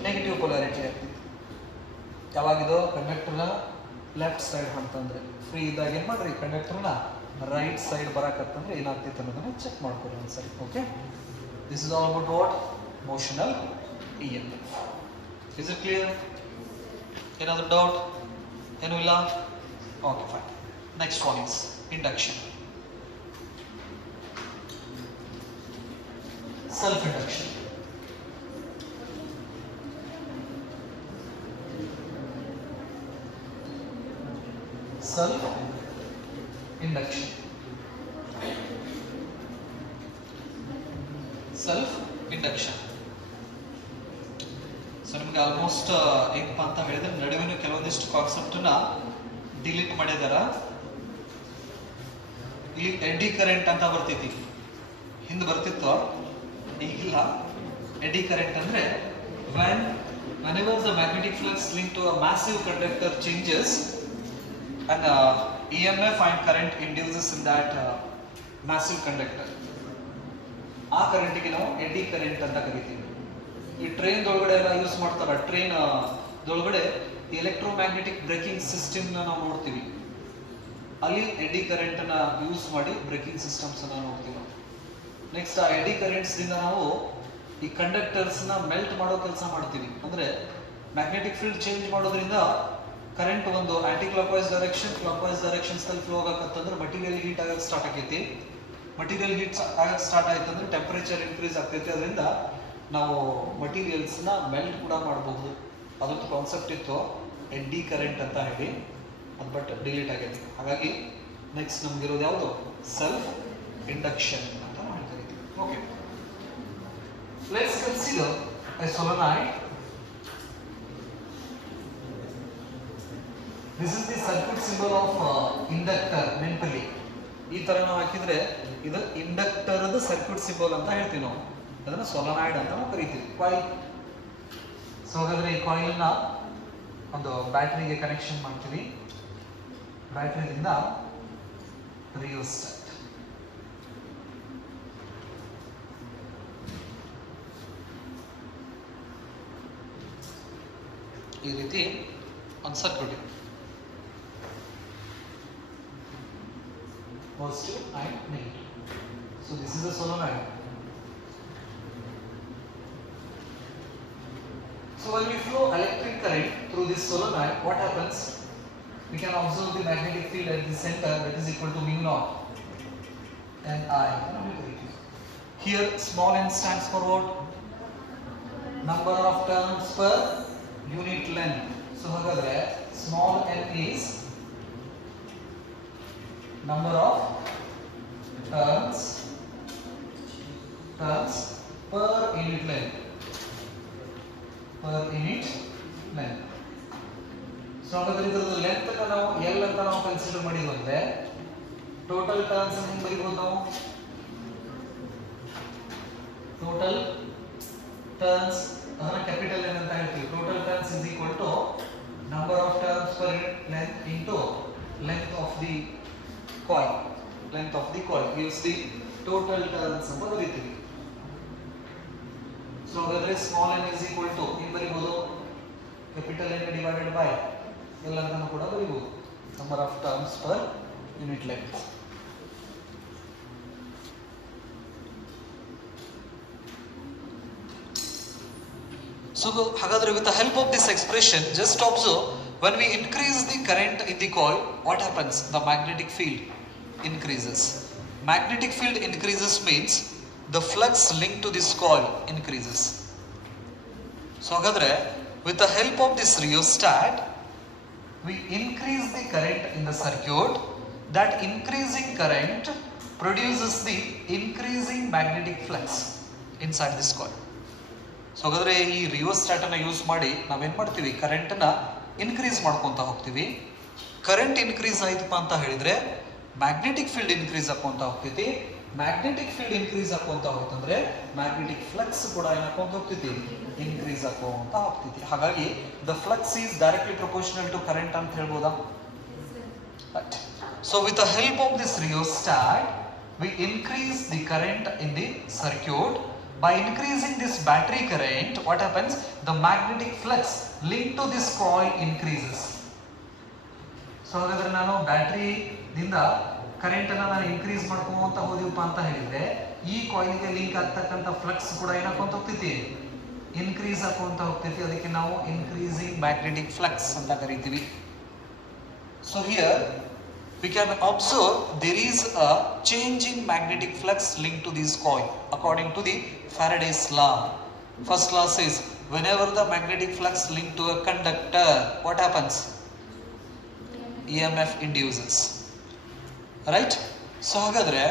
ನೆಗೆಟಿವ್ polarity ಆಗ್ತೈತಿ. ಯಾವಾಗಿದು ಕಂಡಕ್ಟರ್ ನ ಲೆಫ್ಟ್ ಸೈಡ್ ಅಂತಂದ್ರೆ ಫ್ರೀ ಇದ್ದಾಗ ಏನ್ ಮಾಡ್ರಿ, ಕಂಡಕ್ಟರ್ ನ ರೈಟ್ ಸೈಡ್ ಬರಾಕತ್ತಂದ್ರೆ ಏನಾಗ್ತೈತೆ ಅನ್ನೋದನ್ನ ಚೆಕ್ ಮಾಡ್ಕೊಳ್ಳಿ ಒಂದ್ಸರಿ. Okay, this is all about what? Motional EMF. Is it clear? Another doubt? Enu illa? Okay, fine. Next one is induction. Self-induction. Self-induction. Self-induction. So ನಿಮ್ಗೆ ಆಲ್ಮೋಸ್ಟ್ ಏನಪ್ಪಾ ಅಂತ ಹೇಳಿದ್ರೆ ನಡುವಿನ ಕೆಲವೊಂದಿಷ್ಟು ಕಾನ್ಸೆಪ್ಟ್ ನ ಡಿಲೀಟ್ ಮಾಡಿದಾರ. ಇಲ್ಲಿ ಎಡ್ಡಿ ಕರೆಂಟ್ ಅಂತ ಬರ್ತೈತಿ. ಹಿಂದೆ ಬರ್ತಿತ್ತು, ಈಗಿಲ್ಲ. ಎಡ್ಡಿ ಕರೆಂಟ್ ಅಂದ್ರೆ whenever the magnetic flux linked to a massive conductor changes and EMF and current induces in that massive conductor, ಆ ಕರೆಂಟಿಗೆ ನಾವು ಎಡ್ಡಿ ಕರೆಂಟ್ ಅಂತ ಕರಿತೀವಿ. ಈ ಟ್ರೈನ್ ದೊಳಗಡೆ ಎಲ್ಲ ಯೂಸ್ ಮಾಡ್ತಾರ. ಟ್ರೈನ್ ದೊಳಗಡೆ ಎಲೆಕ್ಟ್ರೋಮ್ಯಾಗ್ನೆಟಿಕ್ ಬ್ರೇಕಿಂಗ್ ಸಿಸ್ಟಮ್ ನಾವು ನೋಡ್ತೀವಿ. ಅಲ್ಲಿ ಎಡ್ಡಿ ಕರೆಂಟ್ ಅನ್ನ ಯೂಸ್ ಮಾಡಿ ಬ್ರೇಕಿಂಗ್ ಸಿಸ್ಟಮ್ಸ್ ಅನ್ನ ನೋಡ್ತೀವಿ. ನೆಕ್ಸ್ಟ್ ಆ ಎಡ್ಡಿ ಕರೆಂಟ್ಸ್ ದಿಂದ ನಾವು ಈ ಕಂಡಕ್ಟರ್ಸ್ ನ ಮೆಲ್ಟ್ ಮಾಡೋ ಕೆಲಸ ಮಾಡ್ತೀವಿ. ಅಂದ್ರೆ ಮ್ಯಾಗ್ನೆಟಿಕ್ ಫೀಲ್ಡ್ ಚೇಂಜ್ ಮಾಡೋದ್ರಿಂದ ಕರೆಂಟ್ ಒಂದು anti clock wise direction, clock wise directions ಅಲ್ಲಿ ಫ್ಲೋ ಆಗಕತ್ತಂದ್ರೆ ಮಟೀರಿಯಲ್ ಹೀಟ್ ಆಗಕ್ಕೆ ಸ್ಟಾರ್ಟ್ ಆಗೈತಿ. ಮಟೀರಿಯಲ್ ಹೀಟ್ ಆಗಕ್ಕೆ ಸ್ಟಾರ್ಟ್ ಆಯ್ತು ಅಂದ್ರೆ ಟೆಂಪರೇಚರ್ ಇನ್ಕ್ರೀಸ್ ಆಗ್ತೈತಿ. ಅದರಿಂದ ನಾವು ಮಟೀರಿಯಲ್ಸ್ ನ ಮೆಲ್ಟ್ ಕೂಡ ಮಾಡಬಹುದು. ಅದೊಂದು ಕಾನ್ಸೆಪ್ಟ್ ಇತ್ತು, ಎಡ್ಡಿ ಕರೆಂಟ್ ಅಂತ ಹೇಳಿ. ಅದು ಬಟ್ ಡಿಲೀಟ್ ಆಗೈತಿ. ಹಾಗಾಗಿ ನೆಕ್ಸ್ಟ್ ನಮ್ಗಿರೋದು ಯಾವುದು? ಸೆಲ್ಫ್ ಇಂಡಕ್ಷನ್ ಅಂತ ನಾವು ಕರಿತೀವಿ. Okay, let's consider a solenoid. This is the circuit symbol of inductor. ನೆನಪಲ್ಲಿ ಈ ತರ ನಾವು ಹಾಕಿದ್ರೆ ಇದು ಇಂಡಕ್ಟರ್ ಸರ್ಕ್ಯೂಟ್ ಸಿಂಬಲ್ ಅಂತ ಹೇಳ್ತೀವಿ ನಾವು. ಅದನ್ನ ಸೊಲನಾಯ್ಡ್ ಅಂತ ನಾವು ಕರಿತೀವಿ. ಕಾಯಿಲ್. ಸೊ ಹಾಗಾದ್ರೆ ಈ ಕಾಯಿಲ್ ನ ಒಂದು ಬ್ಯಾಟರಿಗೆ ಕನೆಕ್ಷನ್ ಮಾಡ್ತೀವಿ. ಬ್ಯಾಟರಿಯಿಂದ ರಿಯೋಸ್ಟಾಟ್. ಈ ರೀತಿ ಒಂದು ಸರ್ಕ್ಯೂಟ್ ಇದೆ. Positive and negative. So this is a solenoid. So when we flow electric current through this solenoid, what happens? We can observe the magnetic field at the center, that is equal to mu naught and I. Here small n stands for what? Number of turns per unit length. So hagadre small n is number of turns per unit length. So hagadre idradu length na ನಾವು L ಅಂತ ನಾವು ಕನ್ಸಿಡರ್ ಮಾಡಿದ್ವಿ ಅಂದ್ರೆ ಟೋಟಲ್ ಟರ್ನ್ಸ್ ಹೆಂಗೆ ಬರೀಬಹುದು ನಾವು? ಟೋಟಲ್ ಟರ್ನ್ಸ್ ಅದನ್ನ ಕ್ಯಾಪಿಟಲ್ N ಅಂತ ಹೇಳ್ತೀವಿ. Total turns is equal to number of turns per length into length of the coil. Length of the coil gives the total turns ಅಂತ ಬರೀತೀವಿ. So ಹಾಗಾದ್ರೆ small n is equal to ಏನು ಬರೀಬಹುದು? capital N divided by L ಅಂತ ಕೂಡ ಬರೀಬಹುದು. number of turns per unit length. So hagadre with the help of this expression, just observe, when we increase the current in the coil, what happens? The magnetic field increases. Magnetic field increases means the flux linked to this coil increases. So hagadre with the help of this rheostat, we increase the current in the circuit. That increasing current produces the increasing magnetic flux inside this coil. So ಹಾಗಾದ್ರೆ ಈ ರಿಯೋಸ್ಟಾಟ್ ಅನ್ನ ಯೂಸ್ ಮಾಡಿ ನಾವೇನ್ ಮಾಡ್ತೀವಿ? ಕರೆಂಟ್ ನ ಇನ್ಕ್ರೀಸ್ ಮಾಡ್ಕೊಂತ ಹೋಗ್ತೀವಿ. ಕರೆಂಟ್ ಇನ್ಕ್ರೀಸ್ ಆಯ್ತಪ್ಪ ಅಂತ ಹೇಳಿದ್ರೆ ಮ್ಯಾಗ್ನೆಟಿಕ್ ಫೀಲ್ಡ್ ಇನ್ಕ್ರೀಸ್ ಆಕೊಂತ ಹೋಗ್ತೈತಿ. ಮ್ಯಾಗ್ನೆಟಿಕ್ ಫೀಲ್ಡ್ ಇನ್ಕ್ರೀಸ್ ಆಕೊಂತ ಹೋಗ್ತಂದ್ರೆ ಮ್ಯಾಗ್ನೆಟಿಕ್ ಫ್ಲಕ್ಸ್ ಕೂಡ ಏನಾಕೊಂತ ಹೋಗ್ತೈತಿ? ಇನ್ಕ್ರೀಸ್ ಆಕೊಂತ ಹೋಗ್ತೈತಿ. ಹಾಗಾಗಿ the flux is directly proportional to current ಅಂತ ಹೇಳ್ಬೋದಾ? So with the help of this rheostat we increase the current in the circuit. By increasing this battery current, what happens? The magnetic flux linked to this coil increases. So ಹಾಗಾದ್ರೆ ನಾನು ಬ್ಯಾಟರಿ ದಿಂದ ಕರೆಂಟ್ ಅನ್ನ ನಾನು ಇನ್ಕ್ರೀಸ್ ಮಾಡ್ಕೊಂತ ಹೋದಿವಪ್ಪ ಅಂತ ಹೇಳಿದ್ರೆ ಈ ಕಾಯಿಲ್ಗೆ ಲಿಂಕ್ ಆಗ್ತಕ್ಕಂತ ಫ್ಲಕ್ಸ್ ಕೂಡ ಏನಾಕೊಂತ ಹೋಗ್ತೈತಿ? ಇನ್ಕ್ರೀಸ್ ಆಕೊಂತ ಹೋಗ್ತೈತಿ. ಅದಕ್ಕೆ ನಾವು ಇನ್ಕ್ರೀಸಿಂಗ್ ಮ್ಯಾಗ್ನೆಟಿಕ್ ಫ್ಲಕ್ಸ್ ಅಂತ ಕರಿತೀವಿ. So here we can observe there is a change in magnetic flux linked to this coil according to the Faraday's law. First law says whenever the magnetic flux linked to a conductor, what happens? EMF induces. Right? So ಹಾಗಾದ್ರೆ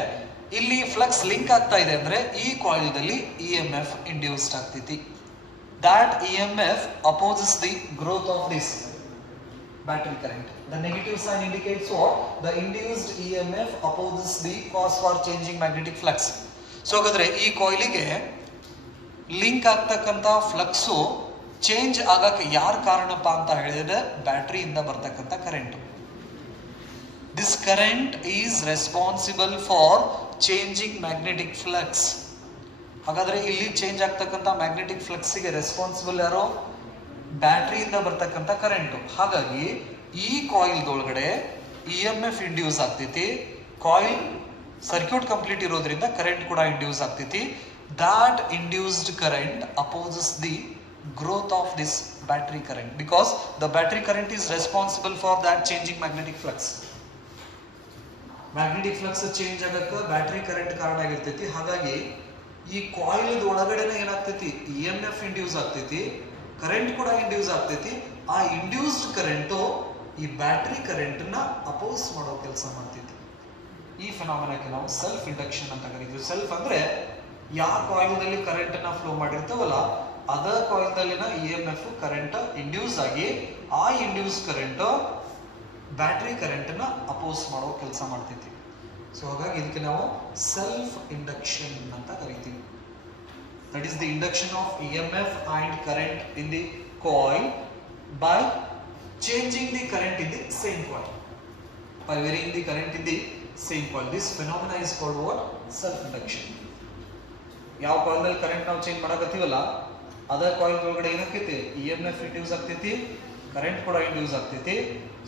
ಇಲ್ಲಿ ಫ್ಲಕ್ಸ್ ಲಿಂಕ್ ಆಗ್ತಾ ಇದೆ ಅಂದ್ರೆ ಈ ಕಾಯಿಲ್ ದಲ್ಲಿ EMF induced ಆಗ್ತೈತಿ. That EMF opposes the growth of this battery current. The negative sign indicates what? The induced EMF opposes the cause for changing magnetic flux. So ಹಾಗಾದ್ರೆ ಈ ಕಾಯಿಲಿಗೆ ಲಿಂಕ್ ಆಗ್ತಕ್ಕಂತ ಫ್ಲಕ್ಸು ಚೇಂಜ್ ಆಗಕ್ಕೆ ಯಾರು ಕಾರಣಪ್ಪ ಅಂತ ಹೇಳಿದ್ರೆ ಬ್ಯಾಟರಿಯಿಂದ ಬರ್ತಕ್ಕಂಥ current. This current is responsible for changing magnetic flux. ಹಾಗಾದ್ರೆ ಇಲ್ಲಿ ಚೇಂಜ್ ಆಗ್ತಕ್ಕಂಥ ಮ್ಯಾಗ್ನೆಟಿಕ್ ಫ್ಲಕ್ಸ್ಗೆ ರೆಸ್ಪಾನ್ಸಿಬಲ್ ಯಾರು? ಬ್ಯಾಟರಿಯಿಂದ ಬರ್ತಕ್ಕಂಥ ಕರೆಂಟ್. ಹಾಗಾಗಿ ಈ ಕಾಯಿಲ್ ಒಳಗಡೆ EMF ಇಂಡ್ಯೂಸ್ ಆಗ್ತೈತಿ. ಕಾಯಿಲ್ ಸರ್ಕ್ಯೂಟ್ ಕಂಪ್ಲೀಟ್ ಇರೋದ್ರಿಂದ ಕರೆಂಟ್ ಕೂಡ ಇಂಡ್ಯೂಸ್ ಆಗ್ತೈತಿ. That induced current opposes the growth of this battery current because the battery current is responsible for that changing magnetic flux. Magnetic flux change ಆಗಕ್ಕೆ ಬ್ಯಾಟರಿ ಕರೆಂಟ್ ಕಾರಣ ಆಗಿರ್ತೈತಿ. ಹಾಗಾಗಿ ಈ ಕಾಯಿಲ್ ಒಳಗಡೆನೆ ಏನಾಗ್ತೈತಿ? EMF ಇಂಡ್ಯೂಸ್ ಆಗ್ತೈತಿ, ಕರೆಂಟ್ ಕೂಡ ಇಂಡ್ಯೂಸ್ ಆಗ್ತೈತಿ. ಆ ಇಂಡ್ಯೂಸ್ಡ್ ಕರೆಂಟ್ ಈ ಬ್ಯಾಟರಿ ಕರೆಂಟ್ ನ ಅಪೋಸ್ ಮಾಡೋ ಕೆಲಸ ಮಾಡ್ತೈತಿ. ಈ ಫಿನಾಮಿನಾಕ್ಕೆ ನಾವು ಸೆಲ್ಫ್ ಇಂಡಕ್ಷನ್ ಅಂತ ಕರೀತೀವಿ. ಸೆಲ್ಫ್ ಅಂದ್ರೆ ಯಾವ ಕಾಯಿಲ್ದಲ್ಲಿ ಕರೆಂಟ್ ನ ಫ್ಲೋ ಮಾಡಿರ್ತಾವಲ್ಲ ಅದ ಕಾಯಿಲ್ದಲ್ಲಿನ EMF ಕರೆಂಟ್ ಇಂಡ್ಯೂಸ್ ಆಗಿ ಆ ಇಂಡ್ಯೂಸ್ ಕರೆಂಟ್ ಬ್ಯಾಟರಿ ಕರೆಂಟ್ ನ ಅಪೋಸ್ ಮಾಡೋ ಕೆಲಸ ಮಾಡ್ತೈತಿ. ಸೊ ಹಾಗಾಗಿ ಇದಕ್ಕೆ ನಾವು ಸೆಲ್ಫ್ ಇಂಡಕ್ಷನ್ ಅಂತ ಕರಿತೀವಿ. That is the induction of EMF and current in the coil by changing the current in the same coil. By varying the current in the same coil. This phenomena is called what? Self induction. ಯಾವ ಕಾಯಿಲ್ ನಲ್ಲಿ ಕರೆಂಟ್ ನಾವು ಚೇಂಜ್ ಮಾಡಕತ್ತೀವಲ್ಲ ಅದ ಕಾಯಿಲ್ ಒಳಗಡೆ ಏನಾಗ್ತೈತಿ? EMF ಇಂಡ್ಯೂಸ್ ಆಗ್ತೈತಿ, ಕರೆಂಟ್ ಕೂಡ ಇಂಡ್ಯೂಸ್ ಆಗ್ತೈತಿ.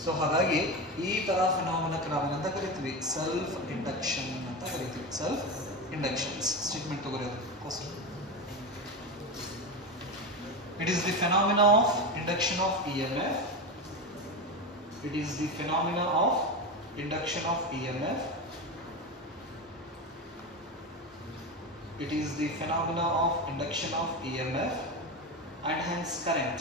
ಸೊ ಹಾಗಾಗಿ ಈ ತರ ಫಿನಾಮಿನಾಕ್ಕೆ ನಾವೇನಂತ ಕರಿತೀವಿ? ಸೆಲ್ಫ್ ಇಂಡಕ್ಷನ್ ಅಂತ ಕರಿತೀವಿ. ಸೆಲ್ಫ್ ಇಂಡಕ್ಷನ್ ಸ್ಟೇಟ್ಮೆಂಟ್ ತಗೋರಿ. It is the phenomena of induction of EMF. It is the phenomena of induction of EMF. It is the phenomena of induction of EMF and hence current.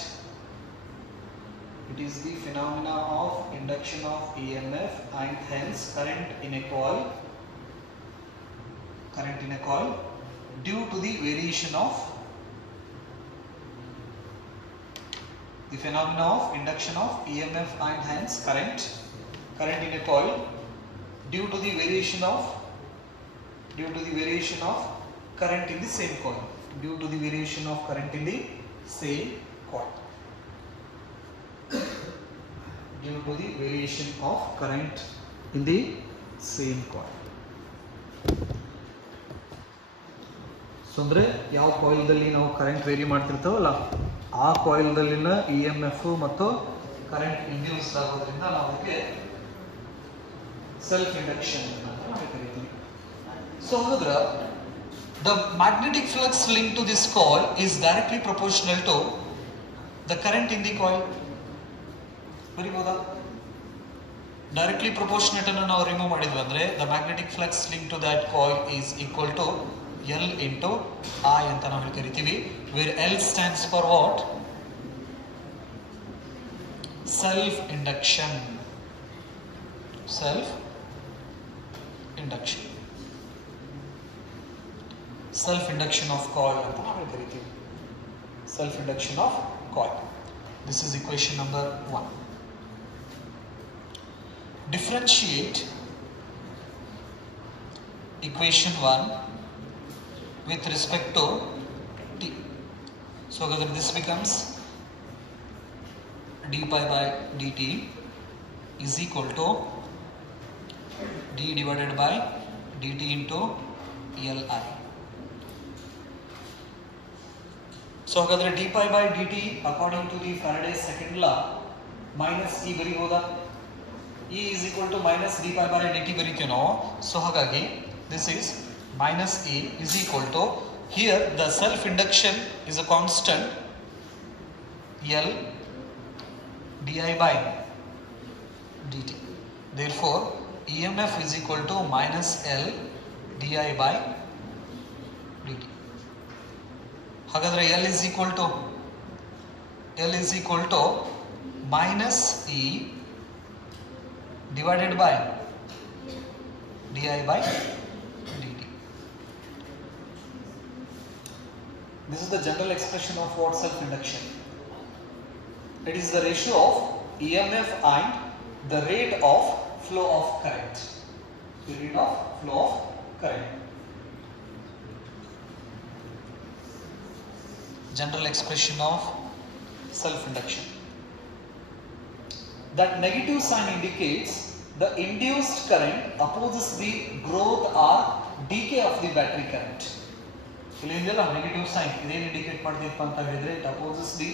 It is the phenomena of induction of EMF and hence current in a coil. Current in a coil due to the variation of the phenomena of induction of EMF and hence current in a coil due to the variation of current in the same coil. Due to the variation of current in the same coil. Due to the variation of current in the same coil. So ಅಂದ್ರೆ ಯಾವ ಕಾಯಿಲ್ದಲ್ಲಿ ನಾವು ಕರೆಂಟ್ ವೇರಿ ಮಾಡ್ತಿರ್ತಾವಲ್ಲ ಆ ಕಾಯಿಲ್ದಲ್ಲಿನ EMF ಮತ್ತು ಕರೆಂಟ್ ಇಂಡ್ಯೂಸ್ ಆಗೋದ್ರಿಂದ ನಾವು ಅದಕ್ಕೆ ಸೆಲ್ಫ್ ಇಂಡಕ್ಷನ್ ಅಂತ ನಾವು ಕರಿತೀವಿ. ಸೊ ಹಾಗಾದ್ರೆ the magnetic flux linked to this coil is directly proportional to the current in the coil. ಬರೀಬಹುದಾ? ಡೈರೆಕ್ಟ್ಲಿ ಪ್ರಪೋರ್ಷನೇಟ್ ಅನ್ನು ನಾವು ರಿಮೂವ್ ಮಾಡಿದ್ವಿ ಅಂದ್ರೆ the magnetic flux linked to that coil is equal to L into I ಅಂತ ನಾವು ಕರಿತೀವಿ. where L stands for what? Self induction. Self induction. Self induction of coil ಅಂತ ನಾವು ಕರಿತೀವಿ. Self induction of coil. This is equation number 1. Differentiate equation 1 with respect to T. So this becomes d pi by dt is equal to d divided by dt into Li. So ಹಾಗಾದ್ರೆ d pi by dt according to the Faraday's second law minus E ಬರೀಬಹುದಾ? E is equal to minus d pi by dt ಬರೀತೀವಿ ನಾವು. ಸೊ ಹಾಗಾಗಿ this is minus E is equal to, here the self induction is a constant L di by dt. Therefore EMF is equal to minus L di by dt. ಹಾಗಾದ್ರೆ L is equal to minus E divided by di by dt. This is the general expression of what? Self induction. It is the ratio of EMF and the rate of flow of current. The rate of flow of current. General expression of self-induction. That negative sign indicates the induced current opposes the growth or decay of the battery current. ಇಲ್ಲಿಂದೆಲ್ಲ ನೆಗೆಟಿವ್ ಸೈನ್ ಇದೇನು ಇಂಡಿಕೇಟ್ ಮಾಡ್ತಿತ್ತು ಅಂತ ಹೇಳಿದ್ರೆ it opposes the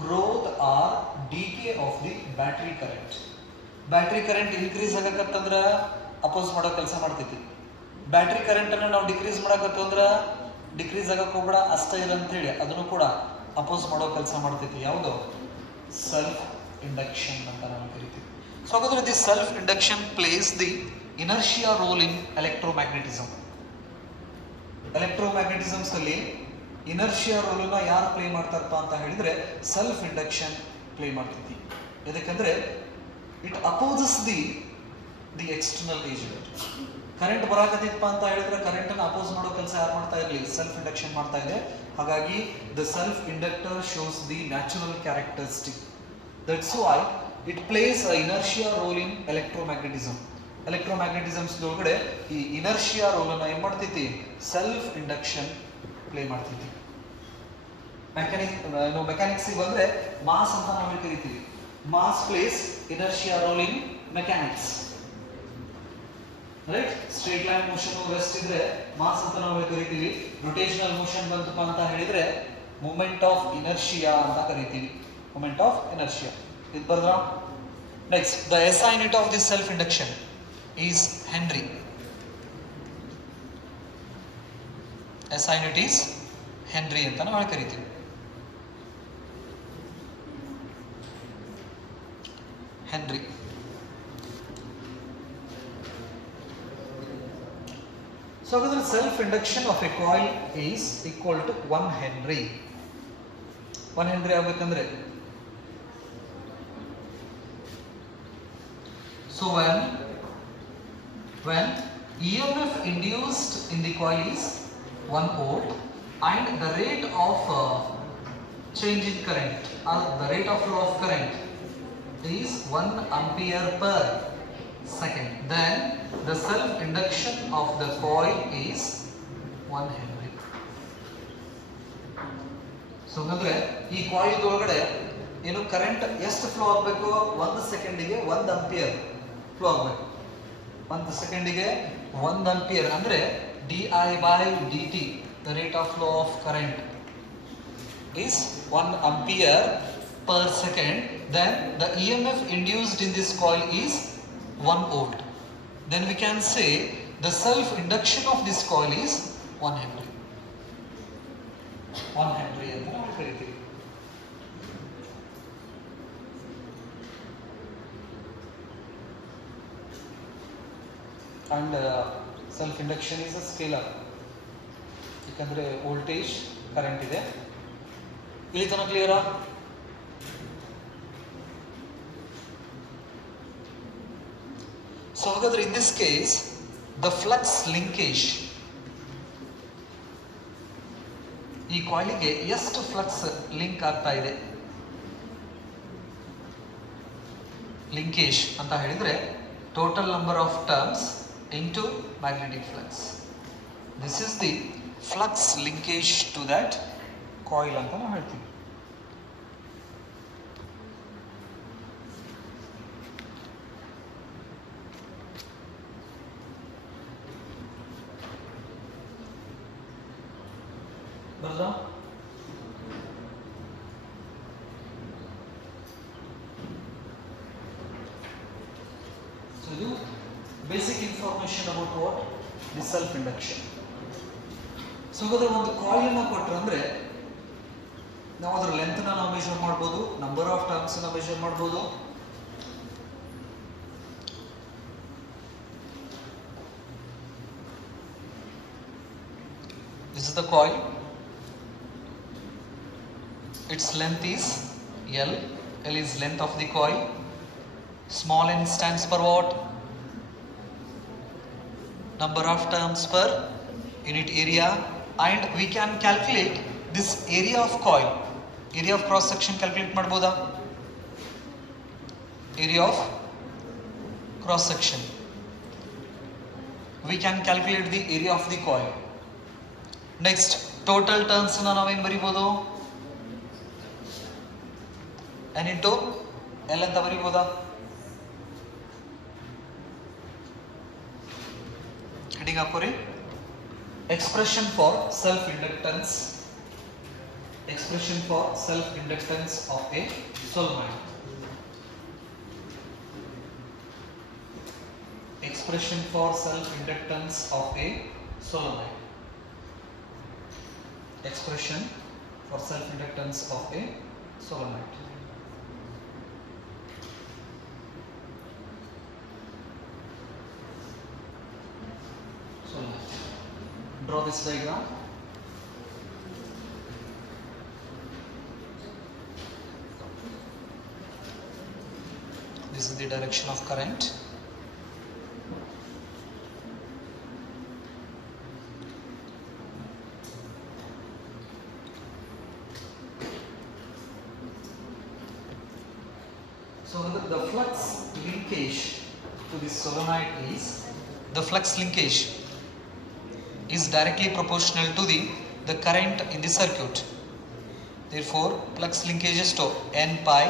growth or decay of the battery current. Battery current increase ಆಗಕತ್ತಂದ್ರ ಅಪೋಸ್ ಮಾಡೋ ಕೆಲಸ ಮಾಡ್ತೈತಿ. ಬ್ಯಾಟರಿ ಕರೆಂಟ್ ಅನ್ನ ನಾವು ಡಿಕ್ರೀಸ್ ಮಾಡಕತ್ತಂದ್ರ ಡಿಕ್ರೀಸ್ ಆಗಕ್ಕೆ ಹೋಗ್ಬೇಡ ಅಷ್ಟೇ ಇಲ್ಲ ಅಂತ ಹೇಳಿ ಅದನ್ನು ಕೂಡ ಅಪೋಸ್ ಮಾಡೋ ಕೆಲಸ ಮಾಡ್ತೈತಿ. ಯಾವುದು? ಸೆಲ್ಫ್ ಇಂಡಕ್ಷನ್ ಅಂತ ನಾವು ಕರಿತೀವಿ. ಸೊ ಹಾಗಾದ್ರೆ the self induction plays the inertia role in electromagnetism. Electromagnetism's ಅಲ್ಲಿ ಇನರ್ಷಿಯಾ ರೋಲ್ ನ ಯಾರು ಪ್ಲೇ ಮಾಡ್ತಾರಪ್ಪ ಅಂತ ಹೇಳಿದ್ರೆ ಸೆಲ್ಫ್ ಇಂಡಕ್ಷನ್ ಪ್ಲೇ ಮಾಡ್ತೈತಿ. ಯಾಕಂದ್ರೆ it opposes the external agent. Current ಬರಾಕತ್ತಿತ್ತಪ್ಪ ಅಂತ ಹೇಳಿದ್ರೆ ಕರೆಂಟ್ ಅನ್ನು ಅಪೋಸ್ ಮಾಡೋ ಕೆಲಸ ಯಾರು ಮಾಡ್ತಾ ಇರಲಿ? ಸೆಲ್ಫ್ ಇಂಡಕ್ಷನ್ ಮಾಡ್ತಾ ಇದೆ. ಹಾಗಾಗಿ the self inductor shows the natural characteristic. That's why it plays a inertia role in electromagnetism. Electromagnetism's ಒಳಗಡೆ ಈ ಇನರ್ಷಿಯಾ ರೋಲ್ ಅನ್ನ ಏನ್ ಮಾಡ್ತೈತಿ? ಸೆಲ್ಫ್ ಇಂಡಕ್ಷನ್ ಪ್ಲೇ ಮಾಡ್ತೈತಿ. ಮೆಕ್ಯಾನಿಕ್ಸ್ ಬಂದ್ರೆ ಮಾಸ್ ಅಂತ ನಾವು ಕರಿತೀವಿ. Mass plays inertia role in mechanics. Right? Straight line motion rest ಇದ್ರೆ ಮಾಸ್ ಅಂತ ನಾವು ಕರಿತೀವಿ. ರೊಟೇಷನಲ್ ಮೋಷನ್ ಬಂತಪ್ಪ ಅಂತ ಹೇಳಿದ್ರೆ ಮೂಮೆಂಟ್ ಆಫ್ ಇನರ್ಷಿಯಾ ಅಂತ ಕರಿತೀವಿ. ಮೂಮೆಂಟ್ ಆಫ್ ಇನರ್ಷಿಯಾ ಇದು ಬರ್ದ್ರ? Next, the SI unit of this self induction is Henry. SI unit is Henry ಅಂತ ನಾವು ಕರಿತೀವಿ. Henry. So the self induction of a coil is equal to 1 Henry. 1 Henry ಆಗಬೇಕಂದ್ರೆ so when EMF induced in the coil is 1 volt and the rate of change in current or the rate of flow of current is 1 ampere per second, then the self induction of the coil is 1 Henry. So ಅಂದ್ರೆ ಈ ಕಾಯಿಲ್ ಒಳಗಡೆ ಏನು ಕರೆಂಟ್ ಎಷ್ಟು ಫ್ಲೋ ಆಗಬೇಕು? 1 ಸೆಕೆಂಡಿಗೆ 1 ಆಂಪಿಯರ್ ಫ್ಲೋ ಆಗಬೇಕು. 1 ಸೆಕೆಂಡಿಗೆ 1 ಆಂಪಿಯರ್ ಅಂದ್ರೆ di/dt, the rate of flow of current is 1 ampere per second. Then the EMF induced in this coil is 1 volt. Then we can say the self induction of this coil is 1 Henry. 1 Henry ಅಂತ ನಾವು ಕರಿತೀವಿ. And self induction is a scalar. ಯಾಕಂದ್ರೆ ವೋಲ್ಟೇಜ್ ಕರೆಂಟ್ ಇದೆ. ಇಲ್ಲಿ ತನಕ ಕ್ಲಿಯರಾ? ಸೊ ಹಾಗಾದ್ರೆ in this case the flux linkage, ಈ ಕಾಯಿಲಿಗೆ ಎಷ್ಟು ಫ್ಲಕ್ಸ್ ಲಿಂಕ್ ಆಗ್ತಾ ಇದೆ? ಲಿಂಕೇಜ್ ಅಂತ ಹೇಳಿದ್ರೆ total number of terms into magnetic flux. This is the flux linkage to that coil ಅಂತ ನಾವು ಹೇಳ್ತೀವಿ. ಬರ್ದಾ? So you basic information about what? The self induction. So ಹಾಗಾದ್ರೆ ಒಂದು ಕಾಯಿಲ್ ಅನ್ನ ಕೊಟ್ಟರೆ ಅಂದ್ರೆ ನಾವು ಅದರ ಲೆಂತ್ ನಾವು ಮೆಜರ್ ಮಾಡಬಹುದು, ನಂಬರ್ ಆಫ್ ಟರ್ಮ್ಸ್ ಮೆಜರ್ ಮಾಡಬಹುದು. This is the coil. Its length is L. L is length of the coil. Small n stands for what? Number of turns per unit area, and we can calculate this area of coil. Area of cross section calculate ಮಾಡಬಹುದಾ? area of cross section. We can calculate the area of the coil. Next, total turns na ನಾವೇನು ಬರಿಬೋದು? n into L ಅಂತ ಬರಿಬೋದಾ? Heading ಹಾಕೋರಿ. Expression for self-inductance. Expression for self-inductance of a solenoid. Expression for self-inductance of a solenoid. Expression for self-inductance of a solenoid. Solenoid. Draw this diagram. This is the direction of current. So the flux linkage to this solenoid is, the flux linkage is directly proportional to the current in the circuit. Therefore, flux linkages to N pi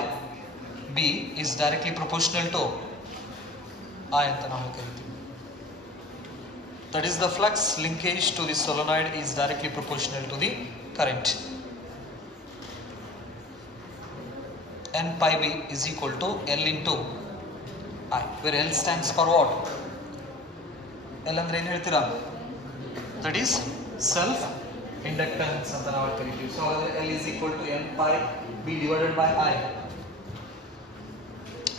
B is directly proportional to I anta ನಾವು ಕರಿತೀವಿ. That is, the flux linkage to the solenoid is directly proportional to the current. N pi B is equal to L into I, where L stands for what? L ಅಂದ್ರೆ ಏನು ಹೇಳ್ತೀರಾ? That is self inductance ಅಂತ ನಾವು ಕರಿತೀವಿ. So L is equal to N pi B divided by I.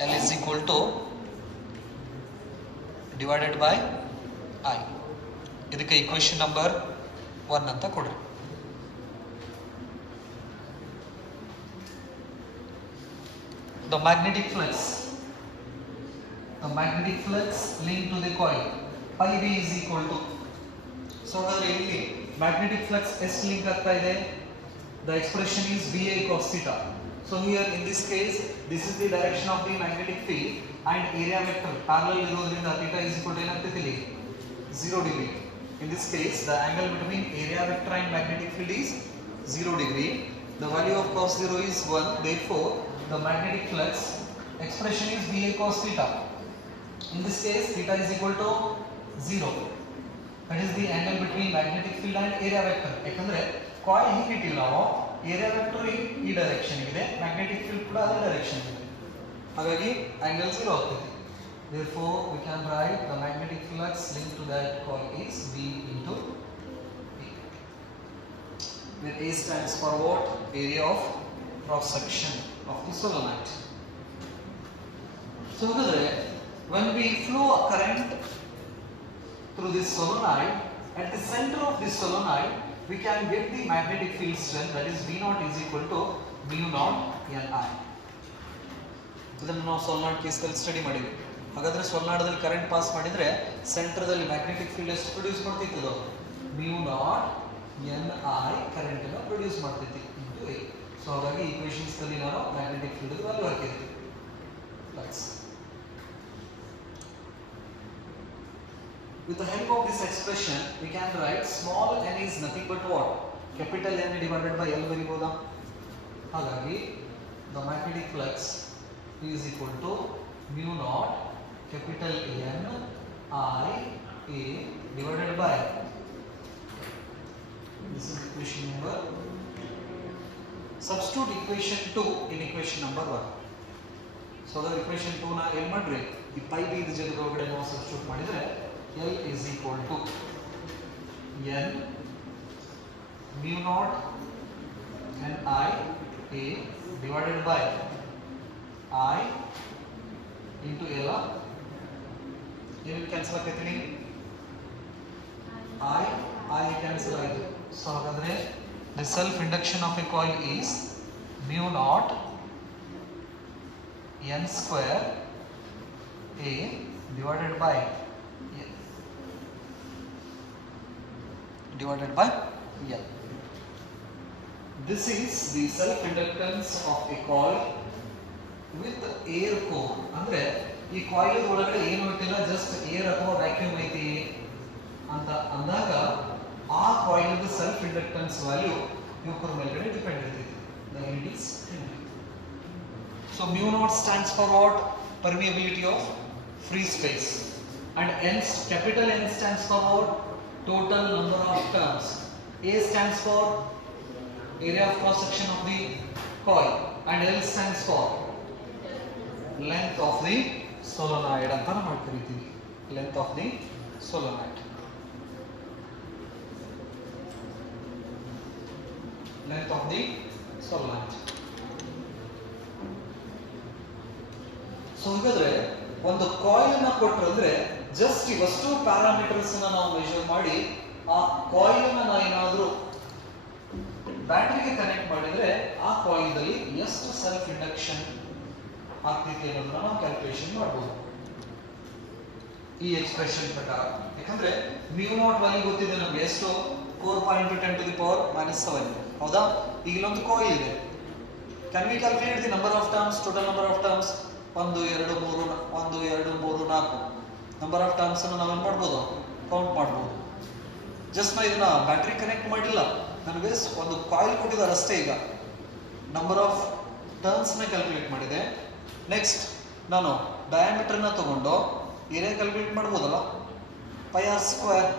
L is equal to divided by I. ಇದಕ್ಕೆ equation number 1 ಅಂತ ಕೊಡ್ರಿ. The magnetic flux linked to the coil pi B is equal to, so ಇಲ್ಲಿ magnetic flux ಎಷ್ಟು ಲಿಂಕ್ ಆಗ್ತಾ ಇದೆ? The expression is VA cos theta. So here in this case, this is the direction of the magnetic field and area vector parallel ಇರೋದ್ರಿಂದ theta is equal to ಏನಾಗ್ತೈತಿ ಇಲ್ಲಿ 0 degree. In this case, the angle between area vector and magnetic field is 0 degree. The value of cos 0 is 1. Therefore, the magnetic flux expression is VA cos theta. In this case, theta is equal to 0. That is the angle between magnetic field and area vector. ಯಾಕಂದ್ರೆ coil ಹೀಗೆ ಇಟ್ಟಿಲ್ಲ ನಾವು, area vector ಈ ಡೈರೆಕ್ಷನ್ ಇದೆ, magnetic field ಕೂಡ ಅದೇ ಡೈರೆಕ್ಷನ್ ಇದೆ, ಹಾಗಾಗಿ angle 0 ಆಗ್ತದೆ. Therefore, we can write the magnetic flux linked to that coil is V into P, where A stands for what? Area of cross section of the solenoid. So when we flow a current through this solenoid, at the center of this solenoid we can get the magnetic field strength, that is V naught is equal to mu naught Ni. ಇದನ್ನು ನಾವು solenoid ಕೇಸ್ ಅಲ್ಲಿ ಸ್ಟಡಿ ಮಾಡಿದ್ವಿ. ಹಾಗಾದ್ರೆ solenoid ದಲ್ಲಿ ಕರೆಂಟ್ ಪಾಸ್ ಮಾಡಿದ್ರೆ ಸೆಂಟರ್ದಲ್ಲಿ ಮ್ಯಾಗ್ನೆಟಿಕ್ ಫೀಲ್ಡ್ ಎಷ್ಟು ಪ್ರೊಡ್ಯೂಸ್ ಮಾಡ್ತಿತ್ತು? mu naught Ni ಕರೆಂಟ್ ಅನ್ನು ಪ್ರೊಡ್ಯೂಸ್ ಮಾಡ್ತಿತ್ತು into A. ಸೊ ಹಾಗಾಗಿ ಈಕ್ವೇಷನ್ಸ್ ನಲ್ಲಿ ನಾವು ಮ್ಯಾಗ್ನೆಟಿಕ್ ಫೀಲ್ಡ್ ವ್ಯಾಲ್ಯೂ ಹಾಕಿದ್ವಿ. With the help of this expression, we can write small n is nothing but what? Capital N divided by L ಬರಿಬೋದಾ? ಹಾಗಾಗಿ the magnetic flux is equal to mu naught capital N I A divided by, this is equation number. Substitute equation 2 in equation number 1. So the equation 2 na ಏನು ಮಾಡ್ರಿ, ಈ pi b ಇದ್ರ ಜೊತೆಗೆ ಒಳಗಡೆ ನಾವು ಸಬ್ಸ್ಟಿಟ್ಯೂಟ್ ಮಾಡಿದ್ರೆ L is equal to N mu naught N I A divided by I into L. ಏನು ಕ್ಯಾನ್ಸಲ್ ಆಗ್ತೈತಿ? I cancel ಆಯಿತು. ಸೊ ಹಾಗಾದ್ರೆ the self induction of a coil is mu naught N square A divided by L. This is the self inductance of a coil with air core. ಅಂದ್ರೆ ಈ ಕಾಯಿಲ್ ಒಳಗಡೆ ಏನು ಇಟ್ಟಿಲ್ಲ, ಜಸ್ಟ್ ಏರ್ ಅಥವಾ ವ್ಯಾಕ್ಯೂಮ್ ಐತಿ ಅಂತ ಅಂದಾಗ ಆ ಕಾಯಿಲ್ ಸೆಲ್ಫ್ ಇಂಡಕ್ಟೆನ್ಸ್ ವ್ಯಾಲ್ಯೂ ಮ್ಯೂಕೋರ್ ಮೇಲ್ಗಡೆ ಡಿಪೆಂಡ್ ಇರ್ತೈತಿ. The end is so mu naught stands for what? Permeability of free space. And N, capital N stands for what? Total number of turns. A stands for area of cross section of the coil, and L stands for length of the solenoid ಅಂತ ನಾವು ಕರಿತೀವಿ. Length of the solenoid. Length of the solenoid. So ಹಾಗಾದ್ರೆ ಒಂದು ಕಾಯಿಲ್ ಅನ್ನ ಕೊಟ್ಟರೆ ಜಸ್ಟ್ ಇವಷ್ಟು ಪ್ಯಾರಾಮೀಟರ್ಸ್ ನಾವು ಮೆಜರ್ ಮಾಡಿ ಆ ಕಾಯಿಲ್ ನಾವು ಏನಾದ್ರೂ ಬ್ಯಾಟರಿಗೆ ಕನೆಕ್ಟ್ ಮಾಡಿದ್ರೆ ಆ ಕಾಯಿಲ್ ದಲ್ಲಿ ಎಷ್ಟು ಸೆಲ್ಫ್ ಇಂಡಕ್ಷನ್ ಆಗ್ತಿದೆ ಅನ್ನೋದನ್ನ ನಾವು ಕ್ಯಾಲ್ಕುಲೇಷನ್ ಮಾಡಬಹುದು ಈ ಎಕ್ಸ್ಪ್ರೆಷನ್ ಪ್ರಕಾರ. ಯಾಕಂದ್ರೆ ಮ್ಯೂ ನಾಟ್ ವ್ಯಾಲ್ಯೂ ಗೊತ್ತಿದೆ ನಮಗೆ, ಎಷ್ಟು? 4.10⁻⁻⁷. ಹೌದಾ? ಈಗ ಇಲ್ಲೊಂದು ಕಾಯಿಲ್ ಇದೆ. Can we calculate the number of turns, total number of turns? 1 2 3 1 2 3 4 number of turns ಅನ್ನು ನಾವೇನ್ ಮಾಡ್ಬೋದು? ಕೌಂಟ್ ಮಾಡ್ಬೋದು. ಜಸ್ಟ್ ನಾ ಇದನ್ನ ಬ್ಯಾಟ್ರಿ ಕನೆಕ್ಟ್ ಮಾಡಿಲ್ಲ, ನನಗೆ ಒಂದು ಕಾಯಿಲ್ ಕೊಟ್ಟಿದ್ದಾರೆ ಅಷ್ಟೇ. ಈಗ ನಂಬರ್ ಆಫ್ ಟರ್ನ್ಸ್ ನ ಕ್ಯಾಲ್ಕುಲೇಟ್ ಮಾಡಿದೆ. ನೆಕ್ಸ್ಟ್ ನಾನು ಡಯಾಮೀಟರ್ ನ ತಗೊಂಡು ಏರಿಯಾ ಕ್ಯಾಲ್ಕುಲೇಟ್ ಮಾಡ್ಬೋದಲ್ಲ, πr²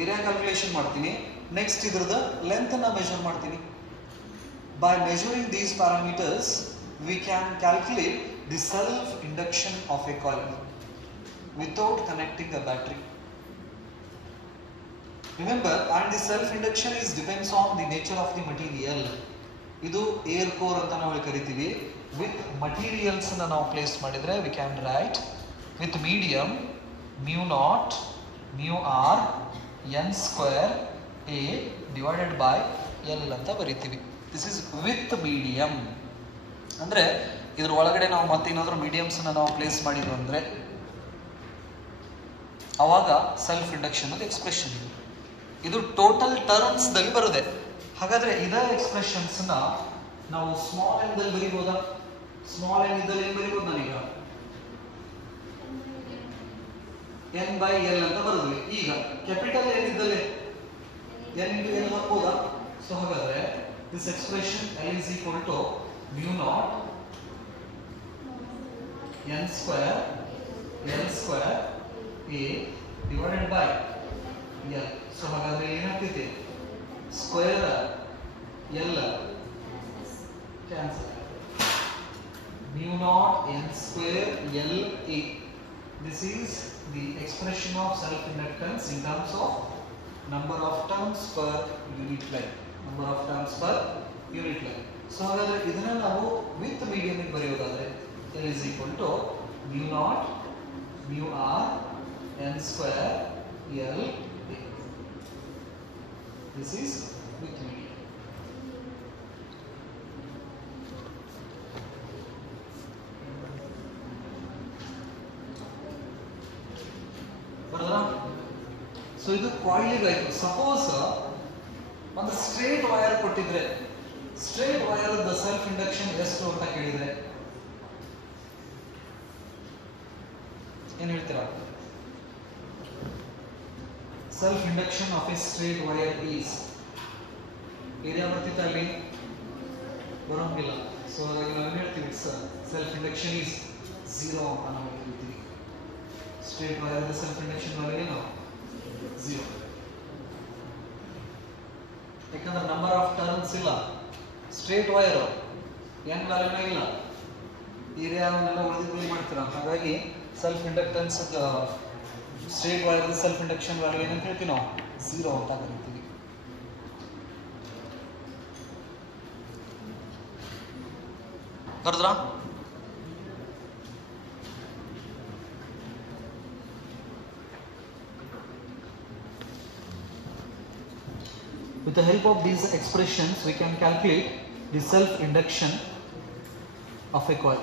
ಏರಿಯಾ ಕ್ಯಾಲ್ಕುಲೇಷನ್ ಮಾಡ್ತೀನಿ. ನೆಕ್ಸ್ಟ್ ಇದ್ರದ ಲೆಂತ್ ಅನ್ನ ಮೆಜರ್ ಮಾಡ್ತೀನಿ. By measuring these parameters we can calculate the self induction of a coil without connecting a battery. Remember, and the self induction is depends on the nature of the material. Idu air core anta ನಾವು ಕರಿತೀವಿ. With materials ಅನ್ನು ನಾವು ಪ್ಲೇಸ್ ಮಾಡಿದ್ರೆ we can write with medium mu naught mu r n square a divided by l ಅಂತ ಬರೀತೀವಿ. This is with medium. ಅಂದ್ರೆ ಇದ್ರ ಒಳಗಡೆ ನಾವು ಮತ್ತೆ ಏನಾದ್ರೂ ಮೀಡಿಯಮ್ಸ್ ನಾವು ಪ್ಲೇಸ್ ಮಾಡಿದ್ವಿ ಅಂದ್ರೆ ಅವಾಗ ಸೆಲ್ಫ್ ಇಂಡಕ್ಷನ್ ಅಲ್ಲಿ ಎಕ್ಸ್ಪ್ರೆಷನ್ ಇದು ಟೋಟಲ್ ಟರ್ಮ್ಸ್ ದಲ್ಲಿ ಬರುತ್ತೆ. ಹಾಗಾದ್ರೆ ಇದೇ ಎಕ್ಸ್ಪ್ರೆಷನ್ಸ್ ನ ನಾವು ಸ್ಮಾಲ್ ಎನ್ ದಲ್ಲಿ ಬರೀಬಹುದಾ? ಸ್ಮಾಲ್ ಎನ್ ಇದ್ದಲ್ಲಿ ಏನ್ ಬರೀಬಹುದು? ನಾನೀಗ n/l ಅಂತ ಬರೆದ್ವಿ. ಈಗ ಕ್ಯಾಪಿಟಲ್ ಎನ್ ಇದ್ದಲ್ಲಿ n into l ಹಾಕಬಹುದಾ? ಸೊ ಹಾಗಾದ್ರೆ this expression l is equal to mu naught n square l square a divided by l. So ಹಾಗಾದ್ರೆ ಏನಾಗ್ತೈತೆ? Square l cancel. mu naught n square l a. This is the expression of self inductance in terms of number of turns per unit length. Number of turns per unit length. So ಹಾಗಾದ್ರೆ ಇದನ್ನ ನಾವು ವಿತ್ ಮೀಡಿಯಂ ಬರೆಯೋದಾದ್ರೆ L is equal to mu naught mu r n square l a. This is with medium. ಬರದಾ? ಸೊ ಇದು ಕಾಯಿಲ್ ಆಯ್ತು. ಸಪೋಸ್ ಒಂದು ಸ್ಟ್ರೇಟ್ ವೈರ್ ಕೊಟ್ಟಿದ್ರೆ, ಸ್ಟ್ರೇಟ್ ವೈರ್ ದ ಸೆಲ್ಫ್ ಇಂಡಕ್ಷನ್ ಎಷ್ಟು ಅಂತ ಕೇಳಿದ್ರೆ ಏನ್ ಹೇಳ್ತೀರಾ? Self induction of a straight wire is area ಬರ್ತಿತ್ತ ಅಲ್ಲಿ ಬರೋಂಗಿಲ್ಲ. ಸೊ ಹಾಗಾಗಿ ನಾವು ಏನ್ ಹೇಳ್ತೀವಿ? ಸೆಲ್ಫ್ ಇಂಡಕ್ಷನ್ ಈಸ್ 0 ಅಂತ ನಾವು ಹೇಳ್ತೀವಿ. ಸ್ಟ್ರೇಟ್ ವೈರ್ ದ ಸೆಲ್ಫ್ ಇಂಡಕ್ಷನ್ ವ್ಯಾಲ್ಯೂ ಏನು? 0. ಯಾಕಂದ್ರೆ ನಂಬರ್ ಆಫ್ ಟರ್ನ್ಸ್ ಇಲ್ಲ, ಸ್ಟ್ರೇಟ್ ವೈರ್ n ವ್ಯಾಲ್ಯೂನ ಇಲ್ಲ, ಏರಿಯಾವನ್ನೆಲ್ಲ ಉಳಿದಿದ್ದು ಮಾಡ್ತೀರಾ. ಹಾಗಾಗಿ self inductance straight wire self induction value ಏನಂತ ಹೇಳ್ತೀವಿ ನಾವು? 0 ಅಂತ ಕರಿತೀವಿ. ಬರ್ದ್ರಾ? With the help of these expressions we can calculate the self induction of a coil.